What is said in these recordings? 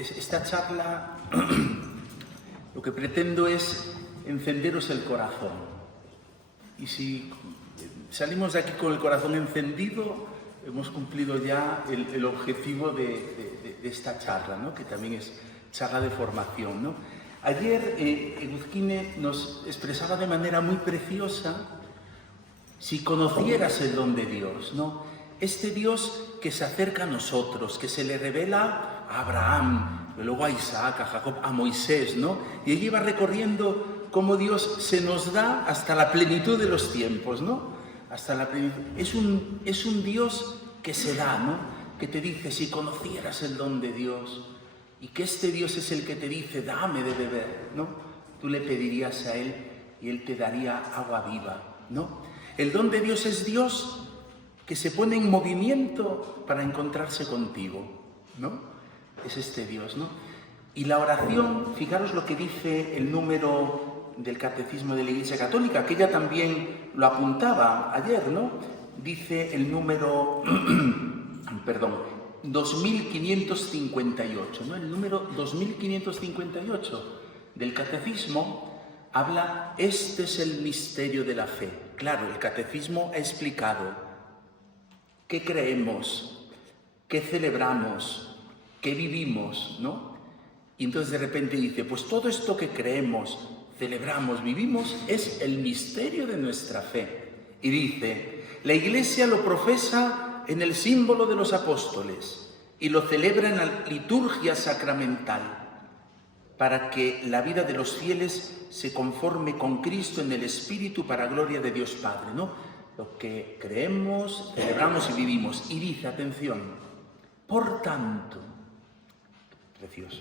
esta charla lo que pretendo es encenderos el corazón. Y si salimos de aquí con el corazón encendido, hemos cumplido ya el objetivo de esta charla, ¿no? Que también es charla de formación, ¿no? Ayer Eguzquine nos expresaba de manera muy preciosa: si conocieras el don de Dios, ¿no? Este Dios que se acerca a nosotros, que se le revela a Abraham, luego a Isaac, a Jacob, a Moisés, ¿no? Y ella va recorriendo cómo Dios se nos da hasta la plenitud de los tiempos, ¿no? Hasta la plenitud. Es un Dios que se da, ¿no? Que te dice: si conocieras el don de Dios, y que este Dios es el que te dice: dame de beber, ¿no? Tú le pedirías a Él y Él te daría agua viva, ¿no? El don de Dios es Dios que se pone en movimiento para encontrarse contigo, ¿no? Es este Dios, ¿no? Y la oración, fijaros lo que dice el número del Catecismo de la Iglesia Católica, que ella también lo apuntaba ayer, ¿no? Dice el número, 2558, ¿no? El número 2558 del Catecismo habla: este es el misterio de la fe. Claro, el Catecismo ha explicado qué creemos, qué celebramos, qué vivimos, ¿no? Y entonces de repente dice: pues todo esto que creemos, celebramos, vivimos, es el misterio de nuestra fe. Y dice: la Iglesia lo profesa en el símbolo de los apóstoles y lo celebra en la liturgia sacramental, para que la vida de los fieles se conforme con Cristo en el Espíritu, para gloria de Dios Padre, ¿no? Lo que creemos, celebramos y vivimos. Y dice, atención: por tanto, precioso,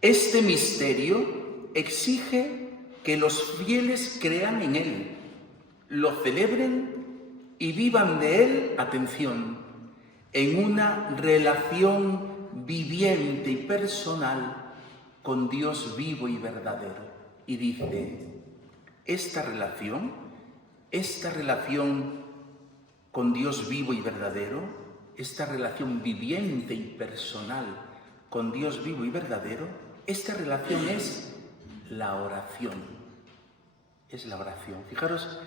este misterio exige que los fieles crean en Él, lo celebren y vivan de Él, atención, en una relación viviente y personal con Dios vivo y verdadero. Y dice: esta relación con Dios vivo y verdadero, esta relación viviente y personal con Dios vivo y verdadero, esta relación es la oración. Es la oración. Fijaros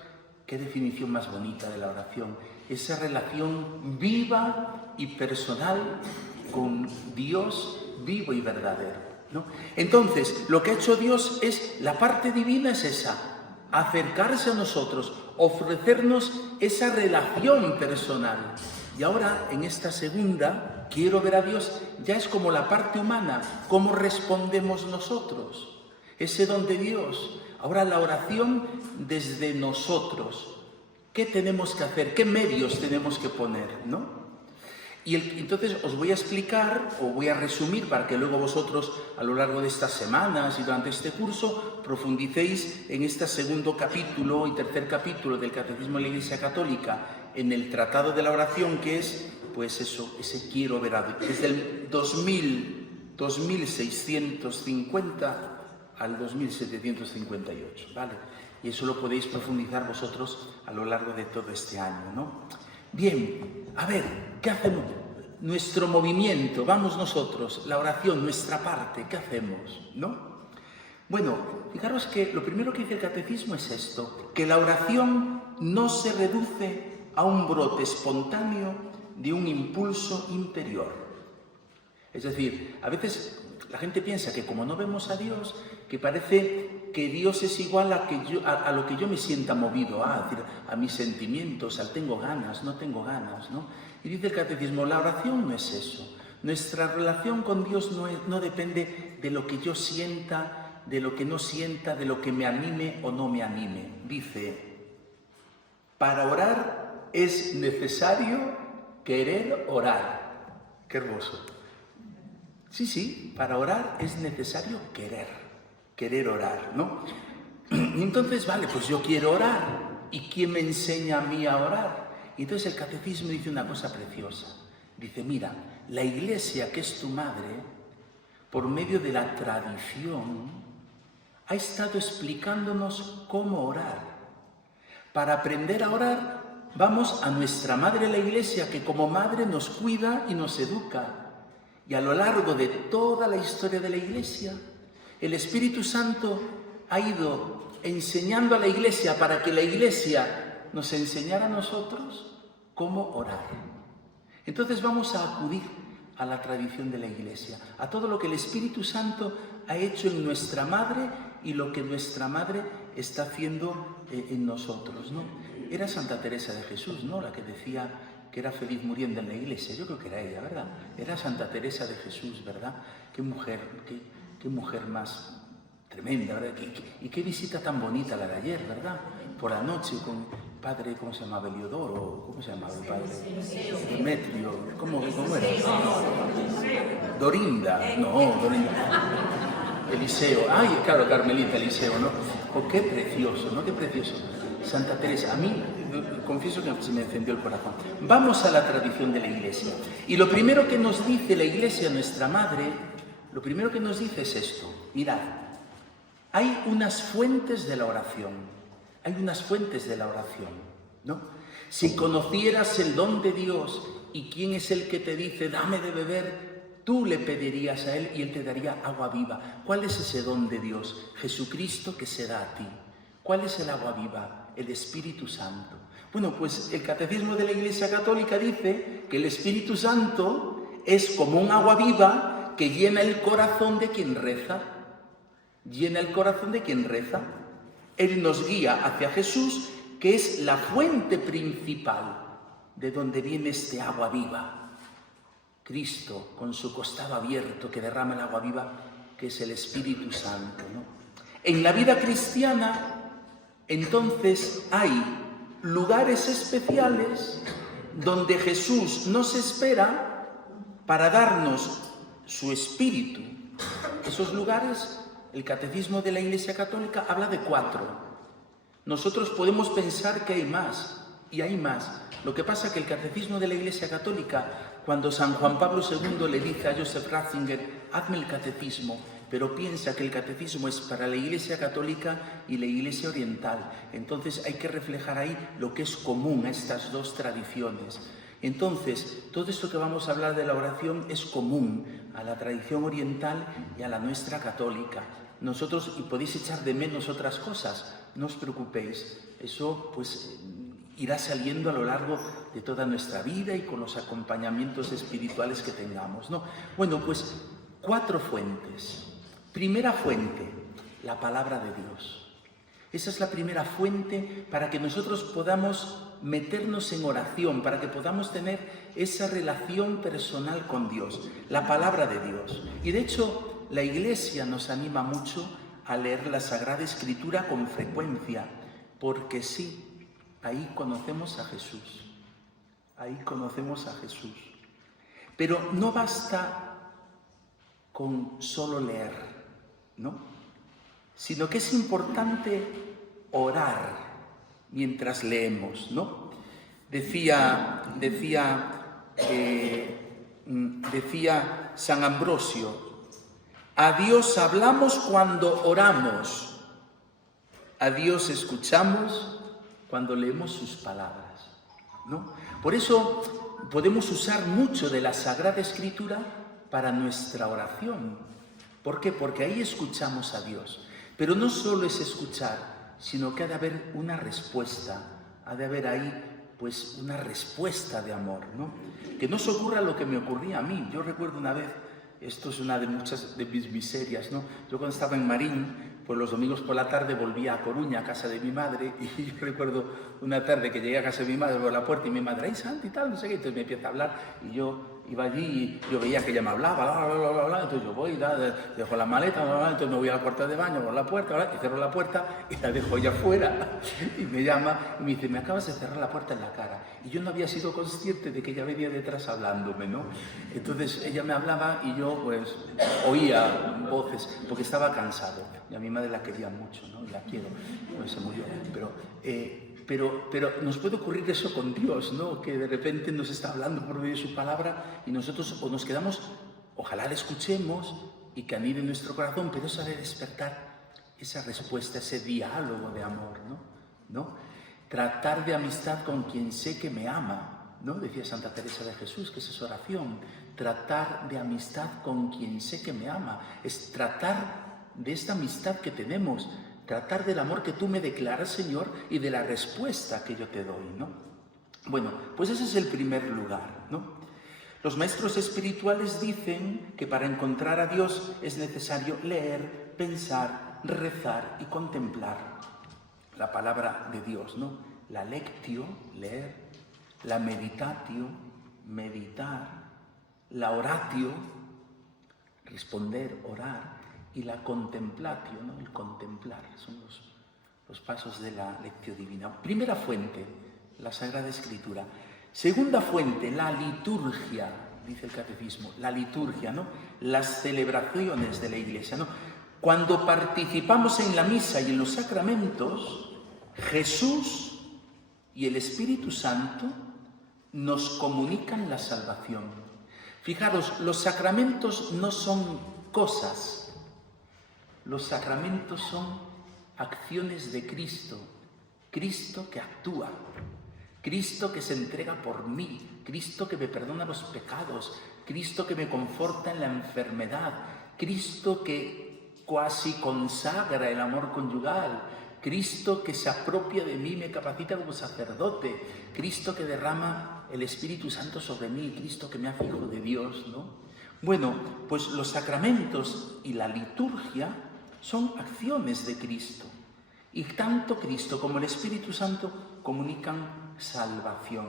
qué definición más bonita de la oración. Esa relación viva y personal con Dios vivo y verdadero, ¿no? Entonces, lo que ha hecho Dios es, la parte divina es esa: acercarse a nosotros, ofrecernos esa relación personal. Y ahora, en esta segunda, quiero ver a Dios, ya es como la parte humana, cómo respondemos nosotros, ese don de Dios. Ahora la oración desde nosotros. ¿Qué tenemos que hacer? ¿Qué medios tenemos que poner, no? Y entonces os voy a explicar, o voy a resumir, para que luego vosotros a lo largo de estas semanas y durante este curso profundicéis en este segundo capítulo y tercer capítulo del Catecismo de la Iglesia Católica, en el Tratado de la Oración, que es, pues eso, ese quiero ver a Dios, desde el 2650 al 2758, ¿vale? Y eso lo podéis profundizar vosotros a lo largo de todo este año, ¿no? Bien, a ver, ¿qué hacemos? Nuestro movimiento, vamos nosotros, la oración, nuestra parte, ¿qué hacemos? ¿No? Bueno, fijaros que lo primero que dice el Catecismo es esto: que la oración no se reduce a un brote espontáneo de un impulso interior. Es decir, a veces la gente piensa que como no vemos a Dios, que parece que Dios es igual a lo que yo me sienta movido a mis sentimientos, al tengo ganas, no tengo ganas, ¿no? Y dice el Catecismo: la oración no es eso. Nuestra relación con Dios no depende de lo que yo sienta, de lo que no sienta, de lo que me anime o no me anime. Dice: para orar es necesario querer orar. ¡Qué hermoso! Sí, para orar es necesario querer orar, ¿no? Y entonces, vale, pues yo quiero orar. ¿Y quién me enseña a mí a orar? Y entonces el Catecismo dice una cosa preciosa. Dice: mira, la Iglesia, que es tu madre, por medio de la tradición, ha estado explicándonos cómo orar. Para aprender a orar, vamos a nuestra madre, la Iglesia, que como madre nos cuida y nos educa. Y a lo largo de toda la historia de la Iglesia, el Espíritu Santo ha ido enseñando a la Iglesia para que la Iglesia nos enseñara a nosotros cómo orar. Entonces vamos a acudir a la tradición de la Iglesia, a todo lo que el Espíritu Santo ha hecho en nuestra Madre y lo que nuestra Madre está haciendo en nosotros, ¿no? Era Santa Teresa de Jesús, ¿no?, la que decía que era feliz muriendo en la Iglesia. Yo creo que era ella, ¿verdad? Era Santa Teresa de Jesús, ¿verdad? Qué mujer más tremenda, ¿verdad? Y qué visita tan bonita la de ayer, ¿verdad? Por la noche con el padre, ¿cómo se llamaba? Eliodoro, ¿cómo se llamaba el padre? Demetrio, ¿cómo era? Dorinda, Eliseo, ay, claro, Carmelita Eliseo, ¿no? Oh, qué precioso, ¿no? Qué precioso. Santa Teresa, a mí, confieso que se me encendió el corazón. Vamos a la tradición de la Iglesia. Y lo primero que nos dice la Iglesia, nuestra Madre, lo primero que nos dice es esto. Mirad, hay unas fuentes de la oración. Hay unas fuentes de la oración, ¿no? Si conocieras el don de Dios y quién es el que te dice, dame de beber, tú le pedirías a Él y Él te daría agua viva. ¿Cuál es ese don de Dios? Jesucristo que se da a ti. ¿Cuál es el agua viva? El Espíritu Santo. Bueno, pues el Catecismo de la Iglesia Católica dice que el Espíritu Santo es como un agua viva que llena el corazón de quien reza. Llena el corazón de quien reza. Él nos guía hacia Jesús, que es la fuente principal de donde viene este agua viva. Cristo, con su costado abierto, que derrama el agua viva, que es el Espíritu Santo, ¿no? En la vida cristiana, entonces, hay lugares especiales donde Jesús nos espera para darnos su Espíritu. Esos lugares, el Catecismo de la Iglesia Católica habla de 4. Nosotros podemos pensar que hay más, y hay más. Lo que pasa es que el Catecismo de la Iglesia Católica, cuando San Juan Pablo II le dice a Joseph Ratzinger, hazme el catecismo, pero piensa que el catecismo es para la Iglesia Católica y la Iglesia Oriental. Entonces hay que reflejar ahí lo que es común a estas dos tradiciones. Entonces, todo esto que vamos a hablar de la oración es común a la tradición oriental y a la nuestra católica. Nosotros, y podéis echar de menos otras cosas, no os preocupéis, eso pues irá saliendo a lo largo de toda nuestra vida y con los acompañamientos espirituales que tengamos, ¿no? Bueno, pues 4 fuentes. Primera fuente, la palabra de Dios. Esa es la primera fuente para que nosotros podamos meternos en oración, para que podamos tener esa relación personal con Dios, la palabra de Dios. Y de hecho, la Iglesia nos anima mucho a leer la Sagrada Escritura con frecuencia, porque sí, ahí conocemos a Jesús. Ahí conocemos a Jesús. Pero no basta con solo leer, ¿no? Sino que es importante orar mientras leemos, ¿no? Decía San Ambrosio, a Dios hablamos cuando oramos, a Dios escuchamos cuando leemos sus palabras, ¿no? Por eso podemos usar mucho de la Sagrada Escritura para nuestra oración. ¿Por qué? Porque ahí escuchamos a Dios. Pero no solo es escuchar, sino que ha de haber una respuesta. Ha de haber ahí, pues, una respuesta de amor, ¿no? Que no se ocurra lo que me ocurría a mí. Yo recuerdo una vez, esto es una de muchas de mis miserias, ¿no? Yo cuando estaba en Marín, pues los domingos por la tarde volvía a Coruña, a casa de mi madre, y yo recuerdo una tarde que llegué a casa de mi madre por la puerta y mi madre, ¡ay, Santi, tal, no sé qué! Entonces me empieza a hablar y yo iba allí y yo veía que ella me hablaba, entonces yo voy, dejo la maleta, entonces me voy a la puerta de baño, por la puerta, y cierro la puerta y la dejo ella afuera y me llama y me dice, me acabas de cerrar la puerta en la cara. Y yo no había sido consciente de que ella venía detrás hablándome, ¿no? Entonces ella me hablaba y yo pues oía voces porque estaba cansado. Y a mi madre la quería mucho, ¿no? Y la quiero, pues se murió. Pero nos puede ocurrir eso con Dios, ¿no? Que de repente nos está hablando por medio de su palabra y nosotros o nos quedamos, ojalá le escuchemos y que anide en nuestro corazón, pero eso ha de despertar esa respuesta, ese diálogo de amor, ¿no? Tratar de amistad con quien sé que me ama, ¿no? Decía Santa Teresa de Jesús, que esa oración, tratar de amistad con quien sé que me ama, es tratar de esta amistad que tenemos, tratar del amor que tú me declaras, Señor, y de la respuesta que yo te doy, ¿no? Bueno, pues ese es el primer lugar, ¿no? Los maestros espirituales dicen que para encontrar a Dios es necesario leer, pensar, rezar y contemplar la palabra de Dios, ¿no? La lectio, leer, la meditatio, meditar, la oratio, responder, orar, y la contemplatio, ¿no? El contemplar, son los pasos de la lectio divina. Primera fuente, la Sagrada Escritura. Segunda fuente, la liturgia, dice el Catecismo, la liturgia, ¿no? Las celebraciones de la Iglesia, ¿no? Cuando participamos en la misa y en los sacramentos, Jesús y el Espíritu Santo nos comunican la salvación. Fijaros, los sacramentos no son cosas, los sacramentos son acciones de Cristo, Cristo que actúa, Cristo que se entrega por mí, Cristo que me perdona los pecados, Cristo que me conforta en la enfermedad, Cristo que cuasi consagra el amor conyugal, Cristo que se apropia de mí, me capacita como sacerdote, Cristo que derrama el Espíritu Santo sobre mí, Cristo que me hace hijo de Dios, ¿no? Bueno, pues los sacramentos y la liturgia son acciones de Cristo. Y tanto Cristo como el Espíritu Santo comunican salvación.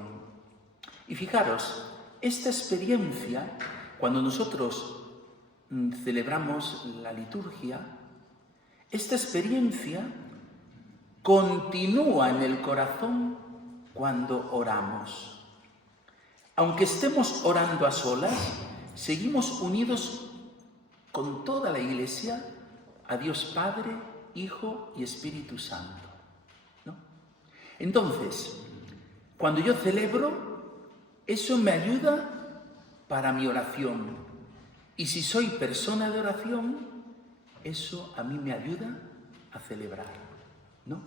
Y fijaros, esta experiencia, cuando nosotros celebramos la liturgia, esta experiencia continúa en el corazón cuando oramos. Aunque estemos orando a solas, seguimos unidos con toda la Iglesia a Dios Padre, Hijo y Espíritu Santo, ¿no? Entonces, cuando yo celebro, eso me ayuda para mi oración. Y si soy persona de oración, eso a mí me ayuda a celebrar, ¿no?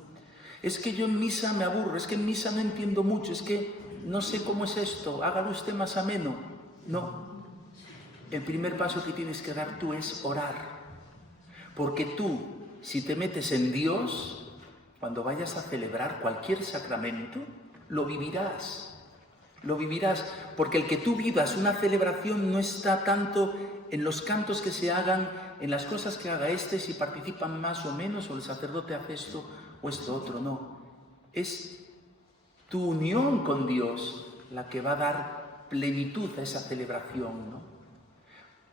Es que yo en misa me aburro, es que en misa no entiendo mucho, es que no sé cómo es esto, hágalo usted más ameno. No, el primer paso que tienes que dar tú es orar. Porque tú, si te metes en Dios, cuando vayas a celebrar cualquier sacramento, lo vivirás. Lo vivirás, porque el que tú vivas una celebración no está tanto en los cantos que se hagan, en las cosas que haga si participan más o menos, o el sacerdote hace esto o esto otro, no. Es tu unión con Dios la que va a dar plenitud a esa celebración, ¿no?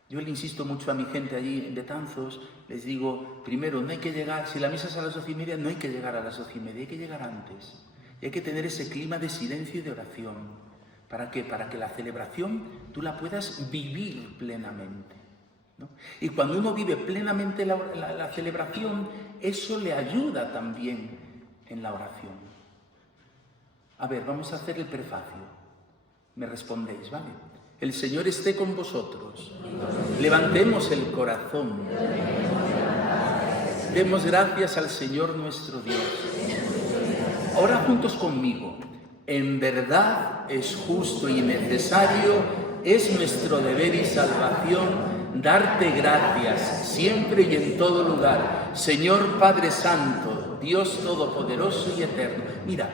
Yo le insisto mucho a mi gente allí en Betanzos, les digo, primero, no hay que llegar, si la misa es a las 12:30, no hay que llegar a las 12:30, hay que llegar antes. Y hay que tener ese clima de silencio y de oración. ¿Para qué? Para que la celebración tú la puedas vivir plenamente, ¿no? Y cuando uno vive plenamente la celebración, eso le ayuda también en la oración. A ver, vamos a hacer el prefacio. Me respondéis, ¿vale? El Señor esté con vosotros. Levantemos el corazón. Demos gracias al Señor nuestro Dios. Ora juntos conmigo. En verdad es justo y necesario, es nuestro deber y salvación darte gracias siempre y en todo lugar, Señor Padre Santo, Dios Todopoderoso y Eterno. Mira,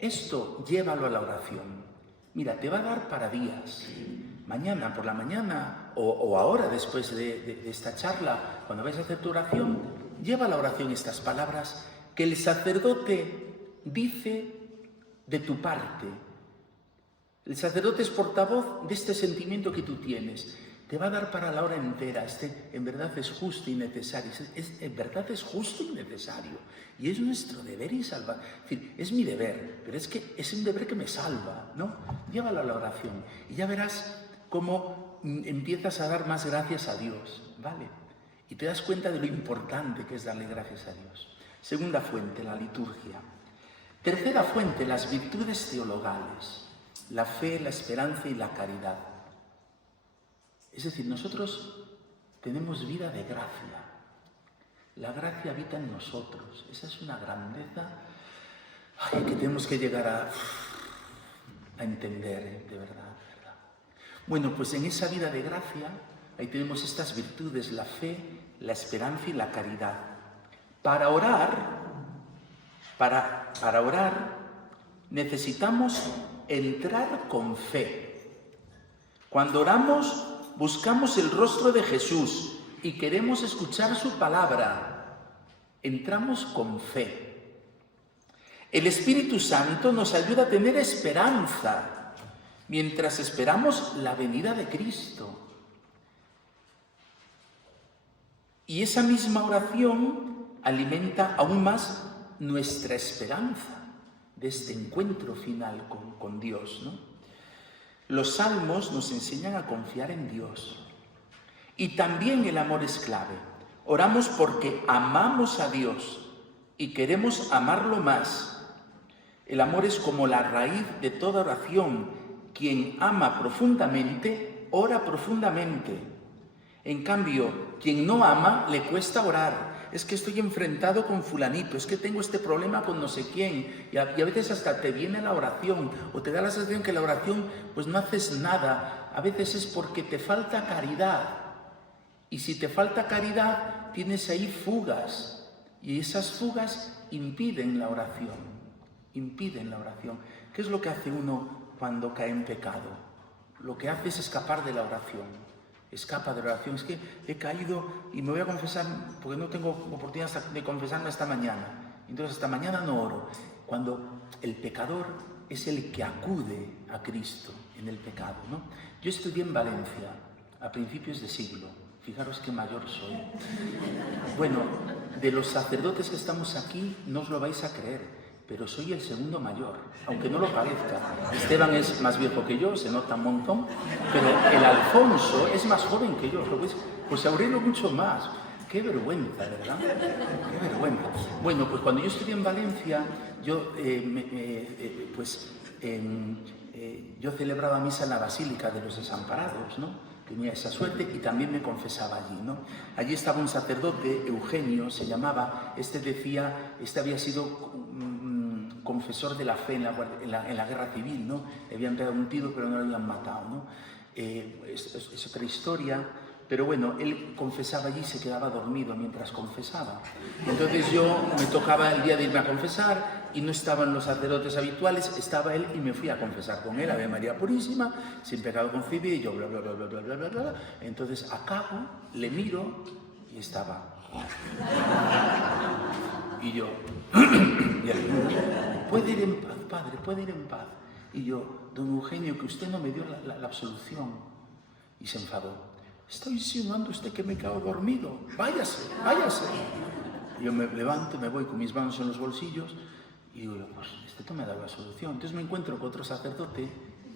esto llévalo a la oración. Mira, te va a dar para días. Mañana, por la mañana, o ahora después de esta charla, cuando vayas a hacer tu oración, lleva a la oración estas palabras que el sacerdote dice de tu parte. El sacerdote es portavoz de este sentimiento que tú tienes. Te va a dar para la hora entera. En verdad es justo y necesario. En verdad es justo y necesario. Y es nuestro deber y salvar. Es decir, es mi deber, pero es que es un deber que me salva, ¿no? Llévalo a la oración y ya verás cómo empiezas a dar más gracias a Dios, ¿vale? Y te das cuenta de lo importante que es darle gracias a Dios. Segunda fuente, la liturgia. Tercera fuente, las virtudes teologales, la fe, la esperanza y la caridad. Es decir, nosotros tenemos vida de gracia. La gracia habita en nosotros. Esa es una grandeza que tenemos que llegar a entender, de verdad. Bueno, pues en esa vida de gracia, ahí tenemos estas virtudes, la fe, la esperanza y la caridad. Para orar, necesitamos entrar con fe. Cuando oramos, buscamos el rostro de Jesús y queremos escuchar su palabra. Entramos con fe. El Espíritu Santo nos ayuda a tener esperanza mientras esperamos la venida de Cristo. Y esa misma oración alimenta aún más nuestra esperanza de este encuentro final con Dios, ¿no? Los salmos nos enseñan a confiar en Dios. Y también el amor es clave. Oramos porque amamos a Dios y queremos amarlo más. El amor es como la raíz de toda oración. Quien ama profundamente, ora profundamente. En cambio, quien no ama, le cuesta orar. Es que estoy enfrentado con fulanito, es que tengo este problema con no sé quién. Y a veces hasta te viene la oración, o te da la sensación que la oración, pues no haces nada. A veces es porque te falta caridad. Y si te falta caridad, tienes ahí fugas. Y esas fugas impiden la oración. Impiden la oración. ¿Qué es lo que hace uno cuando cae en pecado? Lo que hace es escapar de la oración. Escapa de la oración. Es que he caído y me voy a confesar porque no tengo oportunidad de confesarme hasta mañana. Entonces hasta mañana no oro. Cuando el pecador es el que acude a Cristo en el pecado, ¿no? Yo estudié en Valencia a principios de siglo. Fijaros qué mayor soy. Bueno, de los sacerdotes que estamos aquí, no os lo vais a creer, pero soy el segundo mayor, aunque no lo parezca. Esteban es más viejo que yo, se nota un montón, pero el Alfonso es más joven que yo, pues Aurelio mucho más. Qué vergüenza, ¿verdad? Qué vergüenza. Bueno, pues cuando yo estudié en Valencia, yo celebraba misa en la Basílica de los Desamparados, ¿no? Tenía esa suerte y también me confesaba allí, ¿no? Allí estaba un sacerdote, Eugenio se llamaba, este había sido confesor de la fe en la guerra civil, ¿no? Le habían pegado un tiro pero no lo habían matado, ¿no? Es otra historia, pero bueno, él confesaba allí y se quedaba dormido mientras confesaba. Entonces yo me tocaba el día de irme a confesar y no estaban los sacerdotes habituales, estaba él y me fui a confesar con él, Ave María Purísima, sin pecado concebido, y yo bla, bla, bla, bla, bla, bla, bla, bla. Entonces acabo, le miro y estaba... Y yo... y él, puede ir en paz, padre, puede ir en paz. Y yo, don Eugenio, que usted no me dio la absolución. Y se enfadó. Está insinuando usted que me he quedado dormido. Váyase, váyase. Y yo me levanto, me voy con mis manos en los bolsillos y digo, pues este no me ha dado la solución. Entonces me encuentro con otro sacerdote,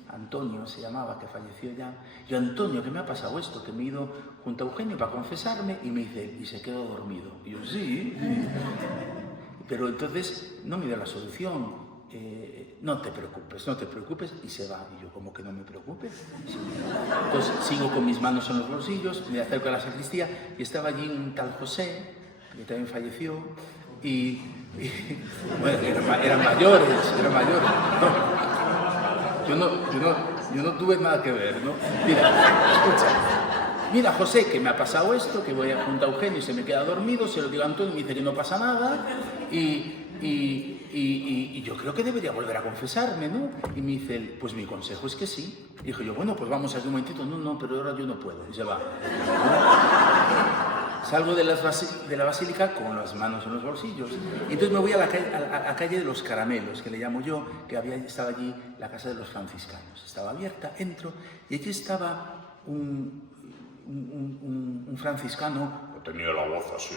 Antonio se llamaba, que falleció ya. Y yo, Antonio, ¿qué me ha pasado esto? Que me he ido junto a Eugenio para confesarme y me dice, y se quedó dormido. Y yo, sí. Pero entonces no me dio la solución. No te preocupes, y se va. Y yo, ¿cómo que no me preocupe? Sí. Entonces sigo con mis manos en los bolsillos, me acerco a la sacristía y estaba allí un tal José, que también falleció, bueno, eran mayores. No, yo no tuve nada que ver, ¿no? Mira, escucha. Mira, José, que me ha pasado esto, que voy a juntar a Eugenio y se me queda dormido, se lo digo a Antonio y me dice que no pasa nada, y yo creo que debería volver a confesarme, ¿no? Y me dice él, pues mi consejo es que sí. Y dije yo, bueno, pues vamos aquí un momentito. No, pero ahora yo no puedo. Y se va. Salgo de la basílica con las manos en los bolsillos. Y entonces me voy a la calle de los Caramelos, que le llamo yo, que estaba allí la casa de los franciscanos. Estaba abierta, entro, y allí estaba un franciscano. Tenía la voz así.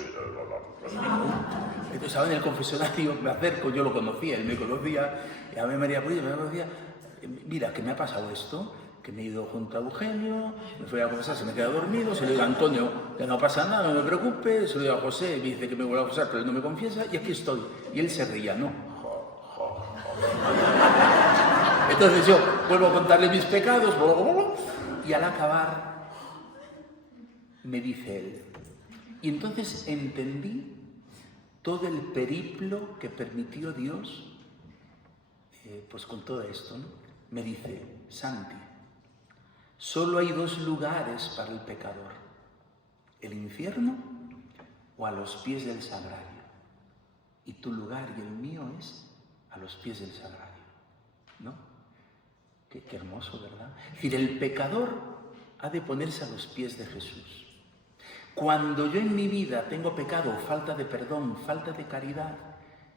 Entonces estaba en el confesionario, me acerco, yo lo conocía, él me conocía, y a mí María Purísima me conocía. Mira, que me ha pasado esto, que me he ido junto a Eugenio, me fui a confesar, se me queda dormido, se lo digo a Antonio que no pasa nada, no me preocupe, se lo digo a José, me dice que me vuelva a confesar, pero él no me confiesa, y aquí estoy. Y él se reía, ¿no? Entonces yo vuelvo a contarle mis pecados, y al acabar me dice él, y entonces entendí todo el periplo que permitió Dios, pues con todo esto, ¿no? me dice: Santi, solo hay dos lugares para el pecador: el infierno o a los pies del sagrario. Y tu lugar y el mío es a los pies del sagrario, ¿no? Qué hermoso, ¿verdad? Es decir, el pecador ha de ponerse a los pies de Jesús. Cuando yo en mi vida tengo pecado, falta de perdón, falta de caridad,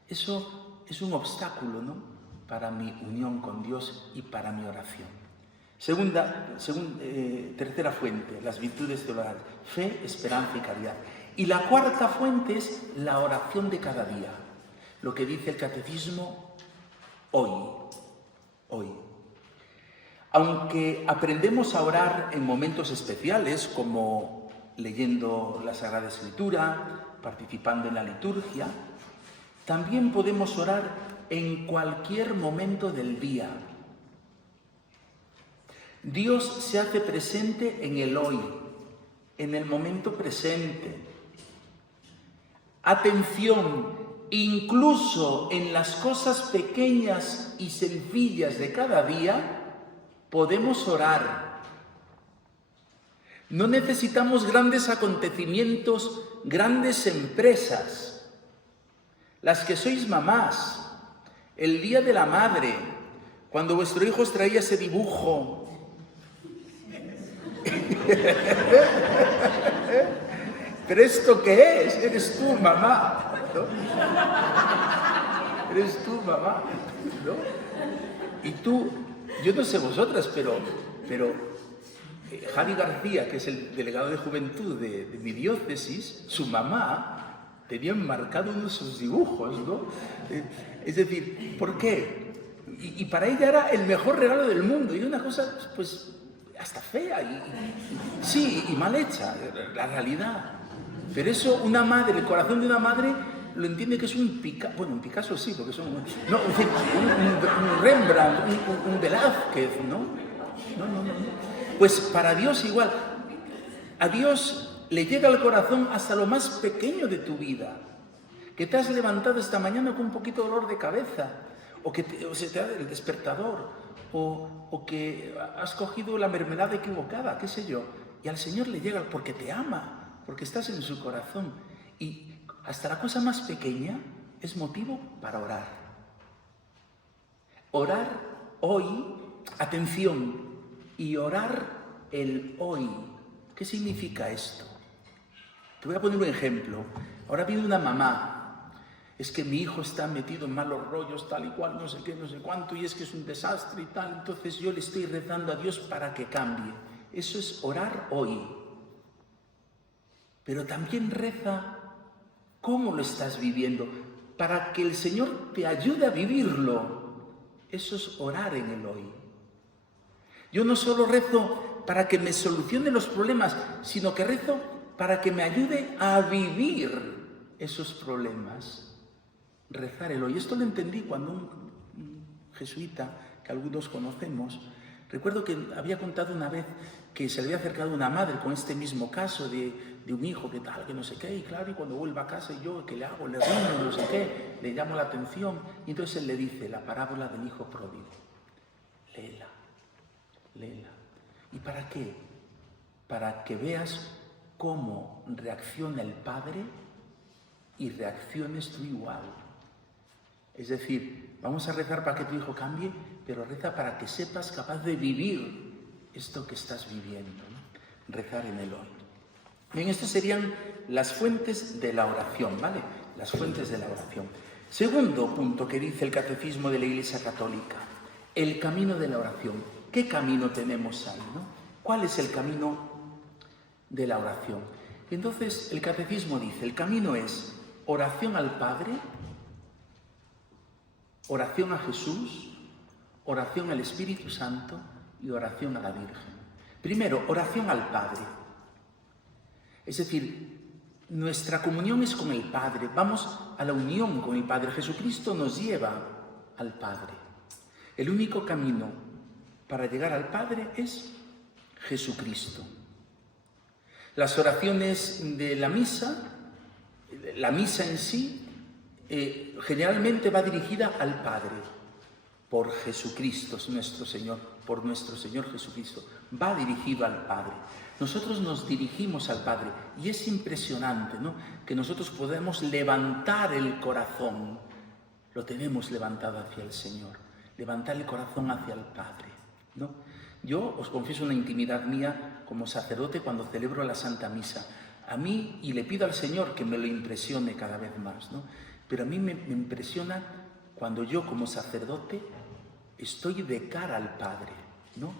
eso es un obstáculo, ¿no?, para mi unión con Dios y para mi oración. Tercera fuente, las virtudes teologales: fe, esperanza y caridad. Y la cuarta fuente es la oración de cada día. Lo que dice el catecismo: hoy. Aunque aprendemos a orar en momentos especiales, como leyendo la Sagrada Escritura, participando en la liturgia, también podemos orar en cualquier momento del día. Dios se hace presente en el hoy, en el momento presente. Atención, incluso en las cosas pequeñas y sencillas de cada día podemos orar. No necesitamos grandes acontecimientos, grandes empresas. Las que sois mamás, el Día de la Madre, cuando vuestro hijo os traía ese dibujo. ¿Pero esto qué es? Eres tú, mamá, ¿no? Eres tú, mamá, ¿no? Y tú, yo no sé vosotras, pero Javi García, que es el delegado de juventud de mi diócesis, su mamá tenía enmarcado uno de sus dibujos, ¿no? Es decir, ¿por qué? Y para ella era el mejor regalo del mundo, y una cosa, pues, hasta fea, y mal hecha, la realidad. Pero eso, una madre, el corazón de una madre lo entiende que es un Picasso, bueno, un Picasso sí, porque son, no, un Rembrandt, un Velázquez, ¿no? No. Pues para Dios igual. A Dios le llega al corazón hasta lo más pequeño de tu vida. Que te has levantado esta mañana con un poquito de dolor de cabeza, o se te da el despertador, o que has cogido la mermelada equivocada, qué sé yo. Y al Señor le llega porque te ama, porque estás en su corazón. Y hasta la cosa más pequeña es motivo para orar. Orar hoy, atención, y orar el hoy. ¿Qué significa esto? Te voy a poner un ejemplo. Ahora viene una mamá: es que mi hijo está metido en malos rollos, tal y cual, no sé qué, no sé cuánto, y es que es un desastre y tal, entonces yo le estoy rezando a Dios para que cambie. Eso es orar hoy. Pero también reza cómo lo estás viviendo, para que el Señor te ayude a vivirlo. Eso es orar en el hoy. Yo no solo rezo para que me solucione los problemas, sino que rezo para que me ayude a vivir esos problemas. Rezar el hoy. Esto lo entendí cuando un jesuita, que algunos conocemos, recuerdo que había contado una vez que se le había acercado una madre con este mismo caso de un hijo que tal, que no sé qué, y claro, y cuando vuelva a casa, y yo, ¿qué le hago? Le riño, no sé qué, le llamo la atención, y entonces él le dice la parábola del hijo pródigo. Léela. ¿Y para qué? Para que veas cómo reacciona el padre y reacciones tú igual. Es decir, vamos a rezar para que tu hijo cambie, pero reza para que sepas capaz de vivir esto que estás viviendo, ¿no? Rezar en el hoy. Bien, estas serían las fuentes de la oración, ¿vale? Las fuentes de la oración. Segundo punto que dice el Catecismo de la Iglesia Católica: el camino de la oración. ¿Qué camino tenemos ahí, no? ¿Cuál es el camino de la oración? Entonces, el Catecismo dice: el camino es oración al Padre, oración a Jesús, oración al Espíritu Santo y oración a la Virgen. Primero, oración al Padre. Es decir, nuestra comunión es con el Padre. Vamos a la unión con el Padre. Jesucristo nos lleva al Padre. El único camino para llegar al Padre es Jesucristo. Las oraciones de la misa en sí, generalmente va dirigida al Padre. por Jesucristo nuestro Señor, por nuestro Señor Jesucristo, va dirigido al Padre. Nosotros nos dirigimos al Padre y es impresionante, ¿no?, que nosotros podemos levantar el corazón, lo tenemos levantado hacia el Señor, levantar el corazón hacia el Padre, ¿no? Yo os confieso una intimidad mía como sacerdote cuando celebro la Santa Misa. A mí, y le pido al Señor que me lo impresione cada vez más, ¿no? Pero a mí me impresiona cuando yo como sacerdote estoy de cara al Padre, ¿no?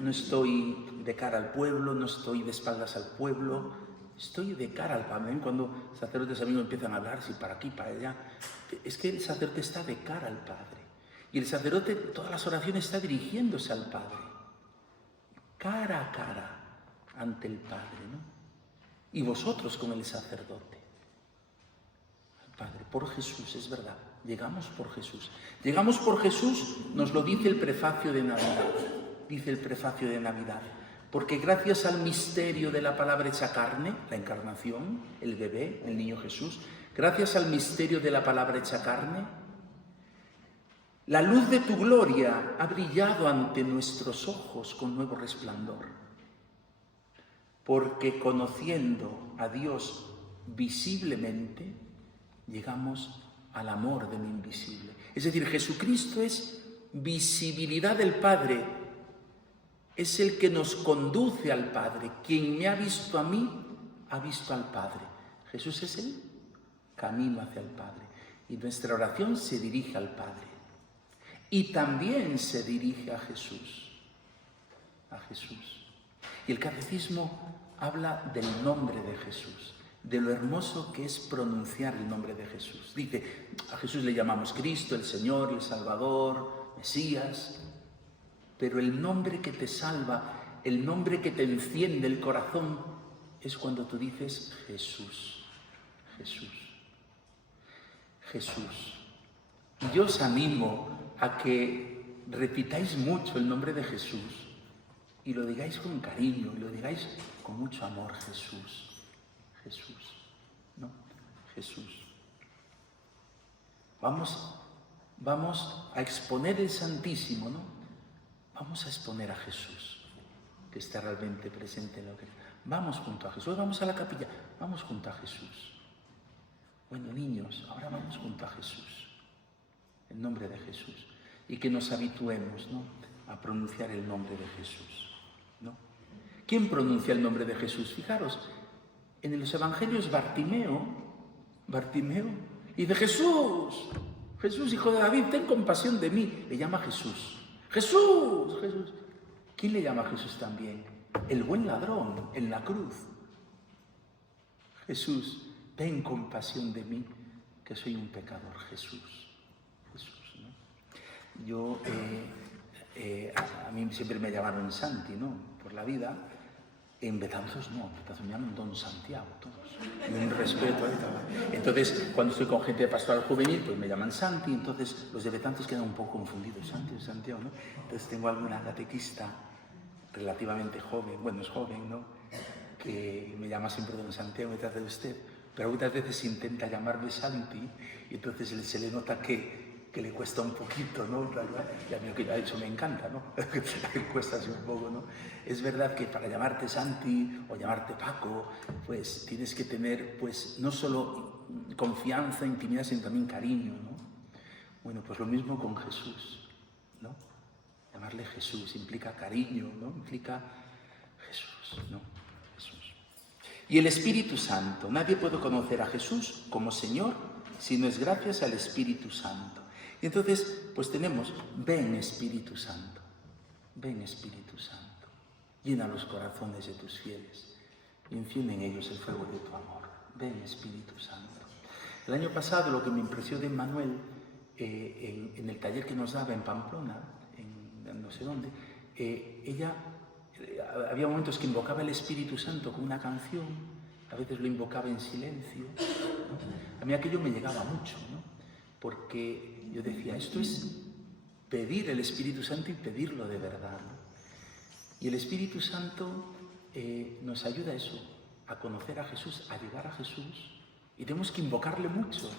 No estoy de cara al pueblo, no estoy de espaldas al pueblo, estoy de cara al Padre. Cuando sacerdotes amigos empiezan a hablar, si para aquí, para allá, es que el sacerdote está de cara al Padre. Y el sacerdote, todas las oraciones, está dirigiéndose al Padre, cara a cara, ante el Padre, ¿no? Y vosotros con el sacerdote, al Padre, por Jesús, es verdad, llegamos por Jesús. Llegamos por Jesús, nos lo dice el prefacio de Navidad, dice el prefacio de Navidad, porque gracias al misterio de la palabra hecha carne, la encarnación, el bebé, el niño Jesús, gracias al misterio de la palabra hecha carne, la luz de tu gloria ha brillado ante nuestros ojos con nuevo resplandor, porque conociendo a Dios visiblemente, llegamos al amor del invisible. Es decir, Jesucristo es visibilidad del Padre, es el que nos conduce al Padre. Quien me ha visto a mí, ha visto al Padre. Jesús es el camino hacia el Padre. Y nuestra oración se dirige al Padre. Y también se dirige a Jesús. A Jesús. Y el catecismo habla del nombre de Jesús, de lo hermoso que es pronunciar el nombre de Jesús. Dice, a Jesús le llamamos Cristo, el Señor, el Salvador, Mesías, pero el nombre que te salva, el nombre que te enciende el corazón, es cuando tú dices Jesús, Jesús, Jesús. Y yo os animo a que repitáis mucho el nombre de Jesús y lo digáis con cariño, y lo digáis con mucho amor, Jesús, Jesús, ¿no? Jesús. Vamos a exponer el Santísimo, ¿no? Vamos a exponer a Jesús, que está realmente presente en lo que... Vamos junto a Jesús, vamos a la capilla, vamos junto a Jesús. Bueno, niños, ahora vamos junto a Jesús, en nombre de Jesús. Y que nos habituemos, ¿no?, a pronunciar el nombre de Jesús, ¿no? ¿Quién pronuncia el nombre de Jesús? Fijaros, en los evangelios Bartimeo, y de Jesús, Jesús, hijo de David, ten compasión de mí. Le llama Jesús. Jesús, Jesús. ¿Quién le llama a Jesús también? El buen ladrón en la cruz. Jesús, ten compasión de mí, que soy un pecador. Jesús, Jesús, ¿no? Yo, a mí siempre me llamaron Santi, ¿no?, por la vida. En Betanzos no, en Betanzos me llaman Don Santiago, todos. Un respeto. Entonces, cuando estoy con gente de pastoral juvenil, pues me llaman Santi. Entonces, los de Betanzos quedan un poco confundidos. Santi o Santiago, ¿no? Entonces, tengo alguna catequista relativamente joven, bueno, es joven, ¿no?, que me llama siempre Don Santiago, me trata de usted. Pero muchas veces intenta llamarme Santi y entonces se le nota que le cuesta un poquito, ¿no? Y a mí lo que ha hecho me encanta, ¿no? Le cuesta así un poco, ¿no? Es verdad que para llamarte Santi o llamarte Paco, pues tienes que tener, pues, no solo confianza, intimidad, sino también cariño, ¿no? Bueno, pues lo mismo con Jesús, ¿no? Llamarle Jesús implica cariño, ¿no? Implica Jesús, ¿no? Jesús. Y el Espíritu Santo. Nadie puede conocer a Jesús como Señor si no es gracias al Espíritu Santo. Y entonces, pues tenemos, ven Espíritu Santo, ven Espíritu Santo, llena los corazones de tus fieles y enciende en ellos el fuego de tu amor. Ven Espíritu Santo. El año pasado lo que me impresionó de Manuel, en el taller que nos daba en Pamplona, en no sé dónde, ella, había momentos que invocaba el Espíritu Santo con una canción, a veces lo invocaba en silencio, ¿no? A mí aquello me llegaba mucho, ¿no? Porque yo decía, esto es pedir el Espíritu Santo y pedirlo de verdad, ¿no? Y el Espíritu Santo nos ayuda a eso, a conocer a Jesús, a llegar a Jesús. Y tenemos que invocarle mucho.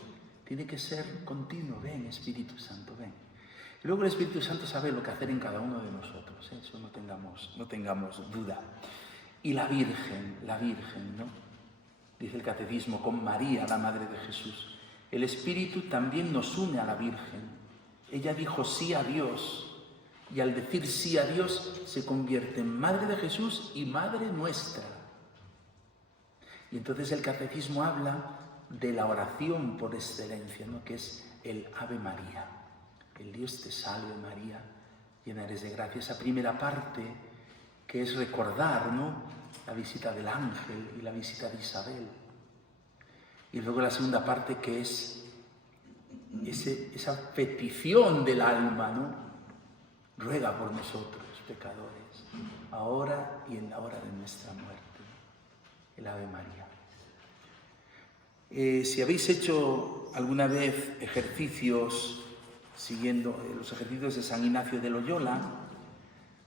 Tiene que ser continuo. Ven, Espíritu Santo, ven. Y luego el Espíritu Santo sabe lo que hacer en cada uno de nosotros, ¿eh? Eso no tengamos duda. Y la Virgen, ¿no? Dice el Catecismo, con María, la Madre de Jesús. El Espíritu también nos une a la Virgen. Ella dijo sí a Dios, y al decir sí a Dios se convierte en Madre de Jesús y Madre nuestra. Y entonces el Catecismo habla de la oración por excelencia, ¿no? Que es el Ave María. El Dios te salve María, llena eres de gracia. Esa primera parte que es recordar, ¿no? La visita del ángel y la visita de Isabel. Y luego la segunda parte que es esa petición del alma, ¿no? Ruega por nosotros, pecadores, ahora y en la hora de nuestra muerte. El Ave María. Si habéis hecho alguna vez ejercicios siguiendo los ejercicios de San Ignacio de Loyola,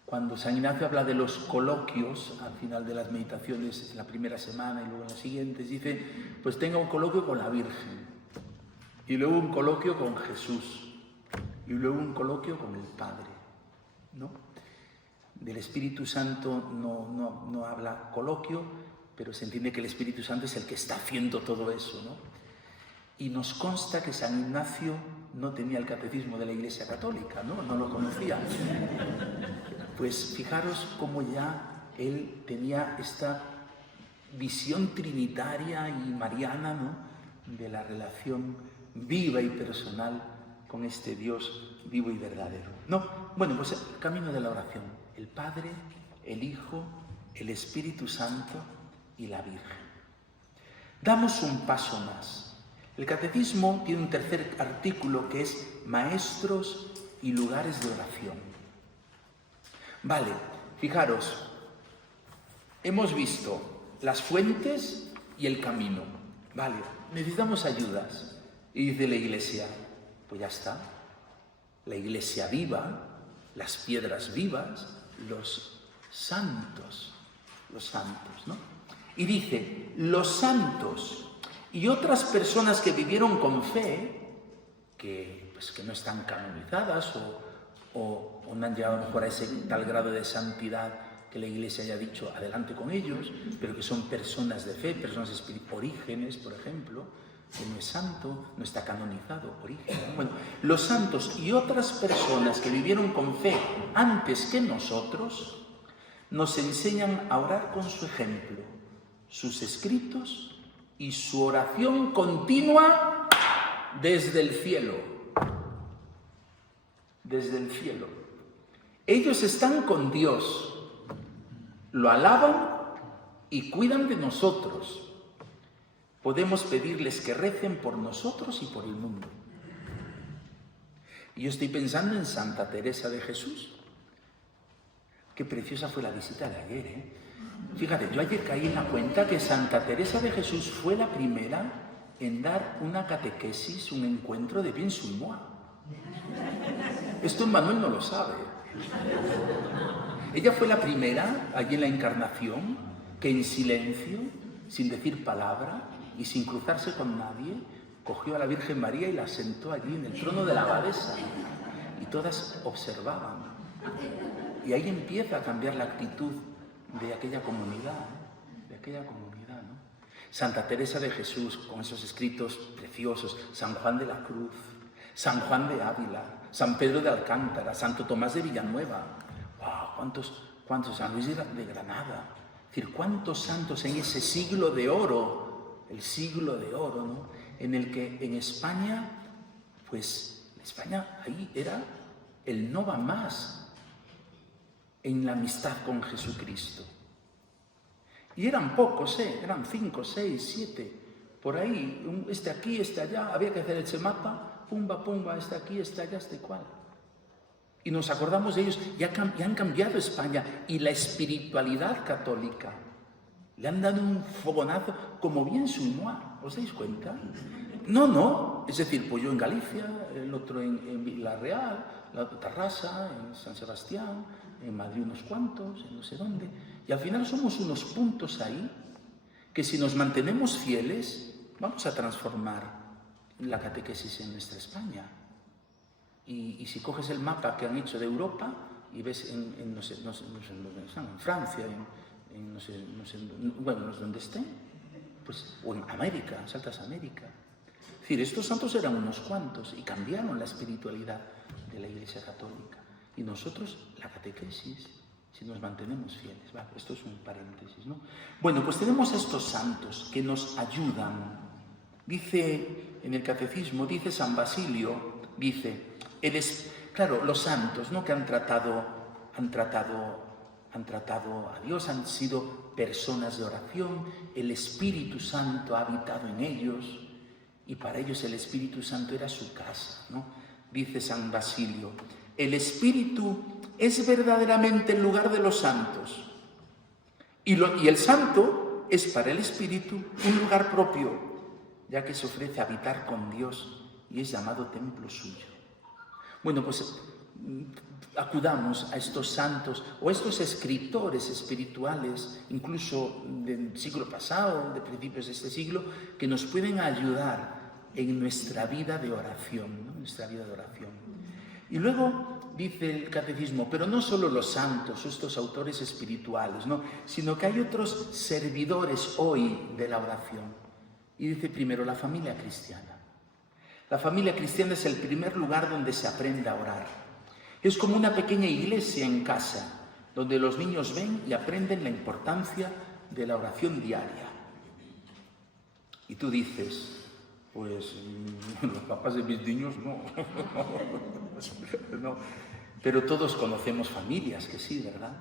cuando San Ignacio habla de los coloquios al final de las meditaciones, en la primera semana y luego en las siguientes, dice, pues tenga un coloquio con la Virgen, y luego un coloquio con Jesús, y luego un coloquio con el Padre, ¿no? Del Espíritu Santo no habla coloquio, pero se entiende que el Espíritu Santo es el que está haciendo todo eso, ¿no? Y nos consta que San Ignacio no tenía el catecismo de la Iglesia Católica, ¿no? No lo conocía. Pues fijaros cómo ya él tenía esta visión trinitaria y mariana, ¿no? De la relación viva y personal con este Dios vivo y verdadero. No, bueno, pues el camino de la oración. El Padre, el Hijo, el Espíritu Santo y la Virgen. Damos un paso más. El Catecismo tiene un tercer artículo que es maestros y lugares de oración. Vale, fijaros, hemos visto las fuentes y el camino. Vale, necesitamos ayudas. Y dice la Iglesia, pues ya está. La Iglesia viva, las piedras vivas, los santos, ¿no? Y dice, los santos y otras personas que vivieron con fe, que no están canonizadas o no han llegado a lo mejor a ese tal grado de santidad que la Iglesia haya dicho adelante con ellos, pero que son personas de fe, personas espirituales. Orígenes, por ejemplo, que no es santo, no está canonizado, Orígenes. Bueno, los santos y otras personas que vivieron con fe antes que nosotros, nos enseñan a orar con su ejemplo, sus escritos y su oración continua desde el cielo. Desde el cielo. Ellos están con Dios, lo alaban y cuidan de nosotros. Podemos pedirles que recen por nosotros y por el mundo. Y yo estoy pensando en Santa Teresa de Jesús. Qué preciosa fue la visita de ayer, ¿eh? Fíjate, yo ayer caí en la cuenta que Santa Teresa de Jesús fue la primera en dar una catequesis, un encuentro de bien suimoa. Esto Manuel no lo sabe. Ella fue la primera, allí en la Encarnación, que en silencio, sin decir palabra y sin cruzarse con nadie, cogió a la Virgen María y la sentó allí en el trono de la abadesa. Y todas observaban. Y ahí empieza a cambiar la actitud de aquella comunidad, ¿no? Santa Teresa de Jesús, con esos escritos preciosos, San Juan de la Cruz, San Juan de Ávila, San Pedro de Alcántara, Santo Tomás de Villanueva. ¡Wow! ¿Cuántos? San Luis de Granada. Es decir, ¿cuántos santos en ese siglo de oro? El siglo de oro, ¿no? En el que en España, ahí era el no va más en la amistad con Jesucristo. Y eran pocos, eran 5, 6, 7, por ahí, este aquí, este allá, había que hacer el semapa, pumba, este aquí, este allá, este cual. Y nos acordamos de ellos, y han cambiado España y la espiritualidad católica. Le han dado un fogonazo, como bien suimoa, ¿os dais cuenta? No, es decir, pues yo en Galicia, el otro en Villarreal, la otra Tarrasa, en San Sebastián, en Madrid unos cuantos, en no sé dónde. Y al final somos unos puntos ahí que si nos mantenemos fieles, vamos a transformar la catequesis en nuestra España. Y si coges el mapa que han hecho de Europa y ves no sé dónde están, en Francia, bueno, no sé dónde estén, pues, o en América, saltas a América. Es decir, estos santos eran unos cuantos y cambiaron la espiritualidad de la Iglesia Católica. Y nosotros, la catequesis, si nos mantenemos fieles. Vale, esto es un paréntesis, ¿no? Bueno, pues tenemos a estos santos que nos ayudan. Dice en el Catecismo, dice San Basilio, dice, claro, los santos, ¿no?, que han tratado a Dios, han sido personas de oración, el Espíritu Santo ha habitado en ellos y para ellos el Espíritu Santo era su casa, ¿no? Dice San Basilio, el Espíritu es verdaderamente el lugar de los santos y el santo es para el Espíritu un lugar propio, ya que se ofrece a habitar con Dios y es llamado templo suyo. Bueno, pues acudamos a estos santos o a estos escritores espirituales, incluso del siglo pasado, de principios de este siglo, que nos pueden ayudar en nuestra vida de oración, ¿no? Nuestra vida de oración. Y luego dice el Catecismo, pero no solo los santos, estos autores espirituales, ¿no?, sino que hay otros servidores hoy de la oración. Y dice primero la familia cristiana. La familia cristiana es el primer lugar donde se aprende a orar. Es como una pequeña iglesia en casa, donde los niños ven y aprenden la importancia de la oración diaria. Y tú dices, pues los papás de mis niños no. No. Pero todos conocemos familias que sí, ¿verdad?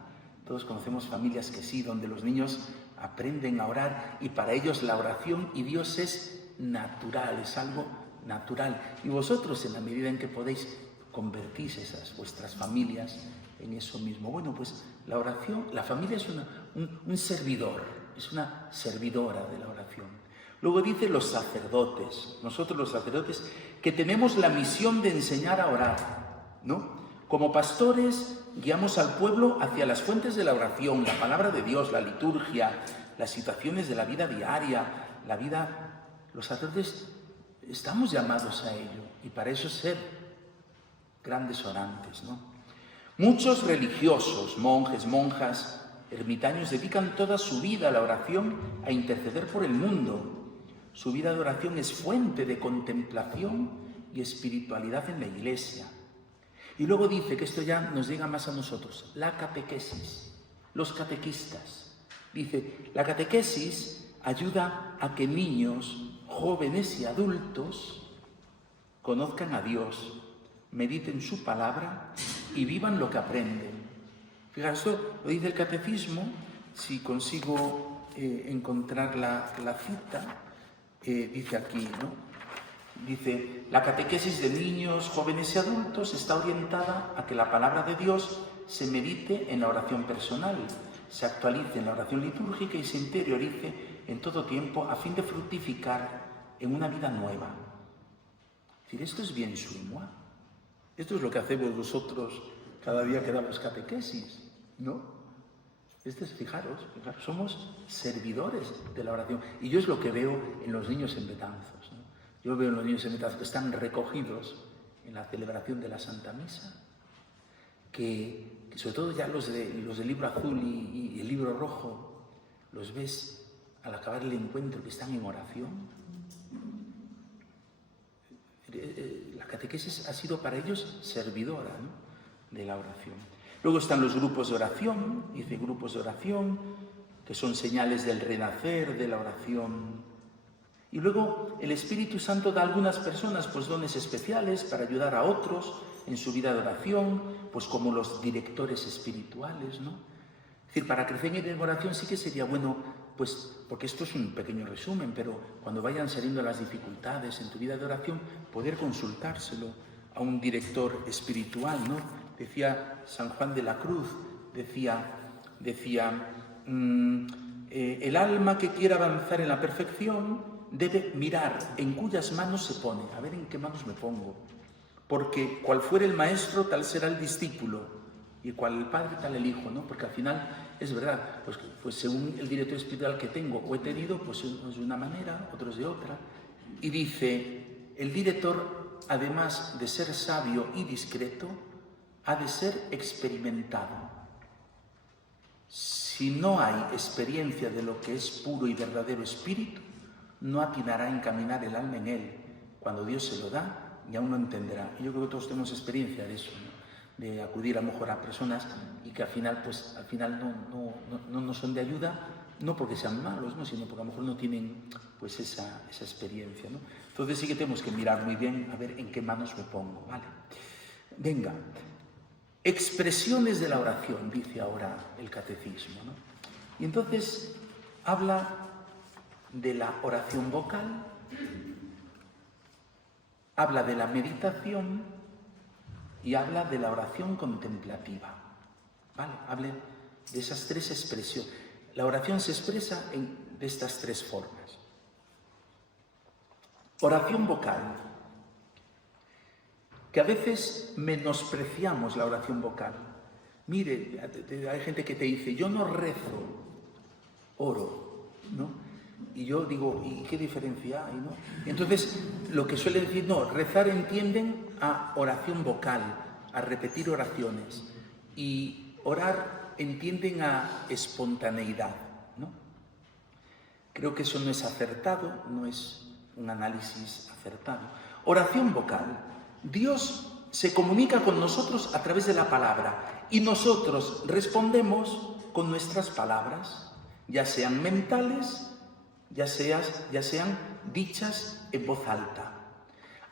Todos conocemos familias que sí, donde los niños aprenden a orar y para ellos la oración y Dios es natural, es algo natural. Y vosotros, en la medida en que podéis, convertís esas vuestras familias en eso mismo. Bueno, pues la oración, la familia es un servidor, es una servidora de la oración. Luego dice los sacerdotes, nosotros los sacerdotes, que tenemos la misión de enseñar a orar, ¿no? Como pastores guiamos al pueblo hacia las fuentes de la oración, la palabra de Dios, la liturgia, las situaciones de la vida diaria, la vida. Los sacerdotes estamos llamados a ello y para eso ser grandes orantes, ¿no? Muchos religiosos, monjes, monjas, ermitaños dedican toda su vida a la oración, a interceder por el mundo. Su vida de oración es fuente de contemplación y espiritualidad en la Iglesia. Y luego dice que esto ya nos llega más a nosotros, la catequesis, los catequistas. Dice, la catequesis ayuda a que niños, jóvenes y adultos conozcan a Dios, mediten su palabra y vivan lo que aprenden. Fíjate, esto lo dice el Catecismo, si consigo encontrar la cita, dice aquí, ¿no? Dice, la catequesis de niños, jóvenes y adultos está orientada a que la palabra de Dios se medite en la oración personal, se actualice en la oración litúrgica y se interiorice en todo tiempo a fin de fructificar en una vida nueva. Es decir, esto es bien sumo. Esto es lo que hacemos vosotros cada día que damos catequesis, ¿no? Fijaros, somos servidores de la oración. Y yo es lo que veo en los niños en Betanzos, ¿no? Yo veo en los niños en Betanzos que están recogidos en la celebración de la Santa Misa, que sobre todo ya los del libro azul y el libro rojo, los ves al acabar el encuentro que están en oración. La catequesis ha sido para ellos servidora, ¿no?, de la oración. Luego están los grupos de oración, dice grupos de oración, que son señales del renacer, de la oración. Y luego el Espíritu Santo da a algunas personas pues dones especiales para ayudar a otros en su vida de oración, pues como los directores espirituales, ¿no? Es decir, para crecer en oración sí que sería bueno, pues, porque esto es un pequeño resumen, pero cuando vayan saliendo las dificultades en tu vida de oración, poder consultárselo a un director espiritual, ¿no? Decía San Juan de la Cruz, el alma que quiera avanzar en la perfección debe mirar en cuyas manos se pone, a ver en qué manos me pongo, porque cual fuere el maestro, tal será el discípulo, y cual el padre, tal el hijo, ¿no? Porque al final es verdad, pues según el director espiritual que tengo o he tenido, pues uno es de una manera, otro es de otra, y dice, el director además de ser sabio y discreto, ha de ser experimentado. Si no hay experiencia de lo que es puro y verdadero espíritu, no atinará a encaminar el alma en él. Cuando Dios se lo da, y aún no entenderá. Y yo creo que todos tenemos experiencia de eso, ¿no? De acudir a lo mejor a personas y que al final no nos son de ayuda, no porque sean malos, ¿no? Sino porque a lo mejor no tienen pues esa experiencia, ¿no? Entonces sí que tenemos que mirar muy bien a ver en qué manos me pongo, ¿vale? Venga, expresiones de la oración, dice ahora el catecismo, ¿no? Y entonces habla de la oración vocal, habla de la meditación y habla de la oración contemplativa, ¿vale? Hable de esas tres expresiones. La oración se expresa de estas tres formas. Oración vocal, que a veces menospreciamos la oración vocal. Mire, hay gente que te dice, yo no rezo, oro, ¿no? Y yo digo, ¿y qué diferencia hay, no? Entonces, lo que suele decir, no, rezar entienden a oración vocal, a repetir oraciones. Y orar entienden a espontaneidad, ¿no? Creo que eso no es acertado, no es un análisis acertado. Oración vocal. Dios se comunica con nosotros a través de la palabra y nosotros respondemos con nuestras palabras, ya sean mentales, ya sean dichas en voz alta.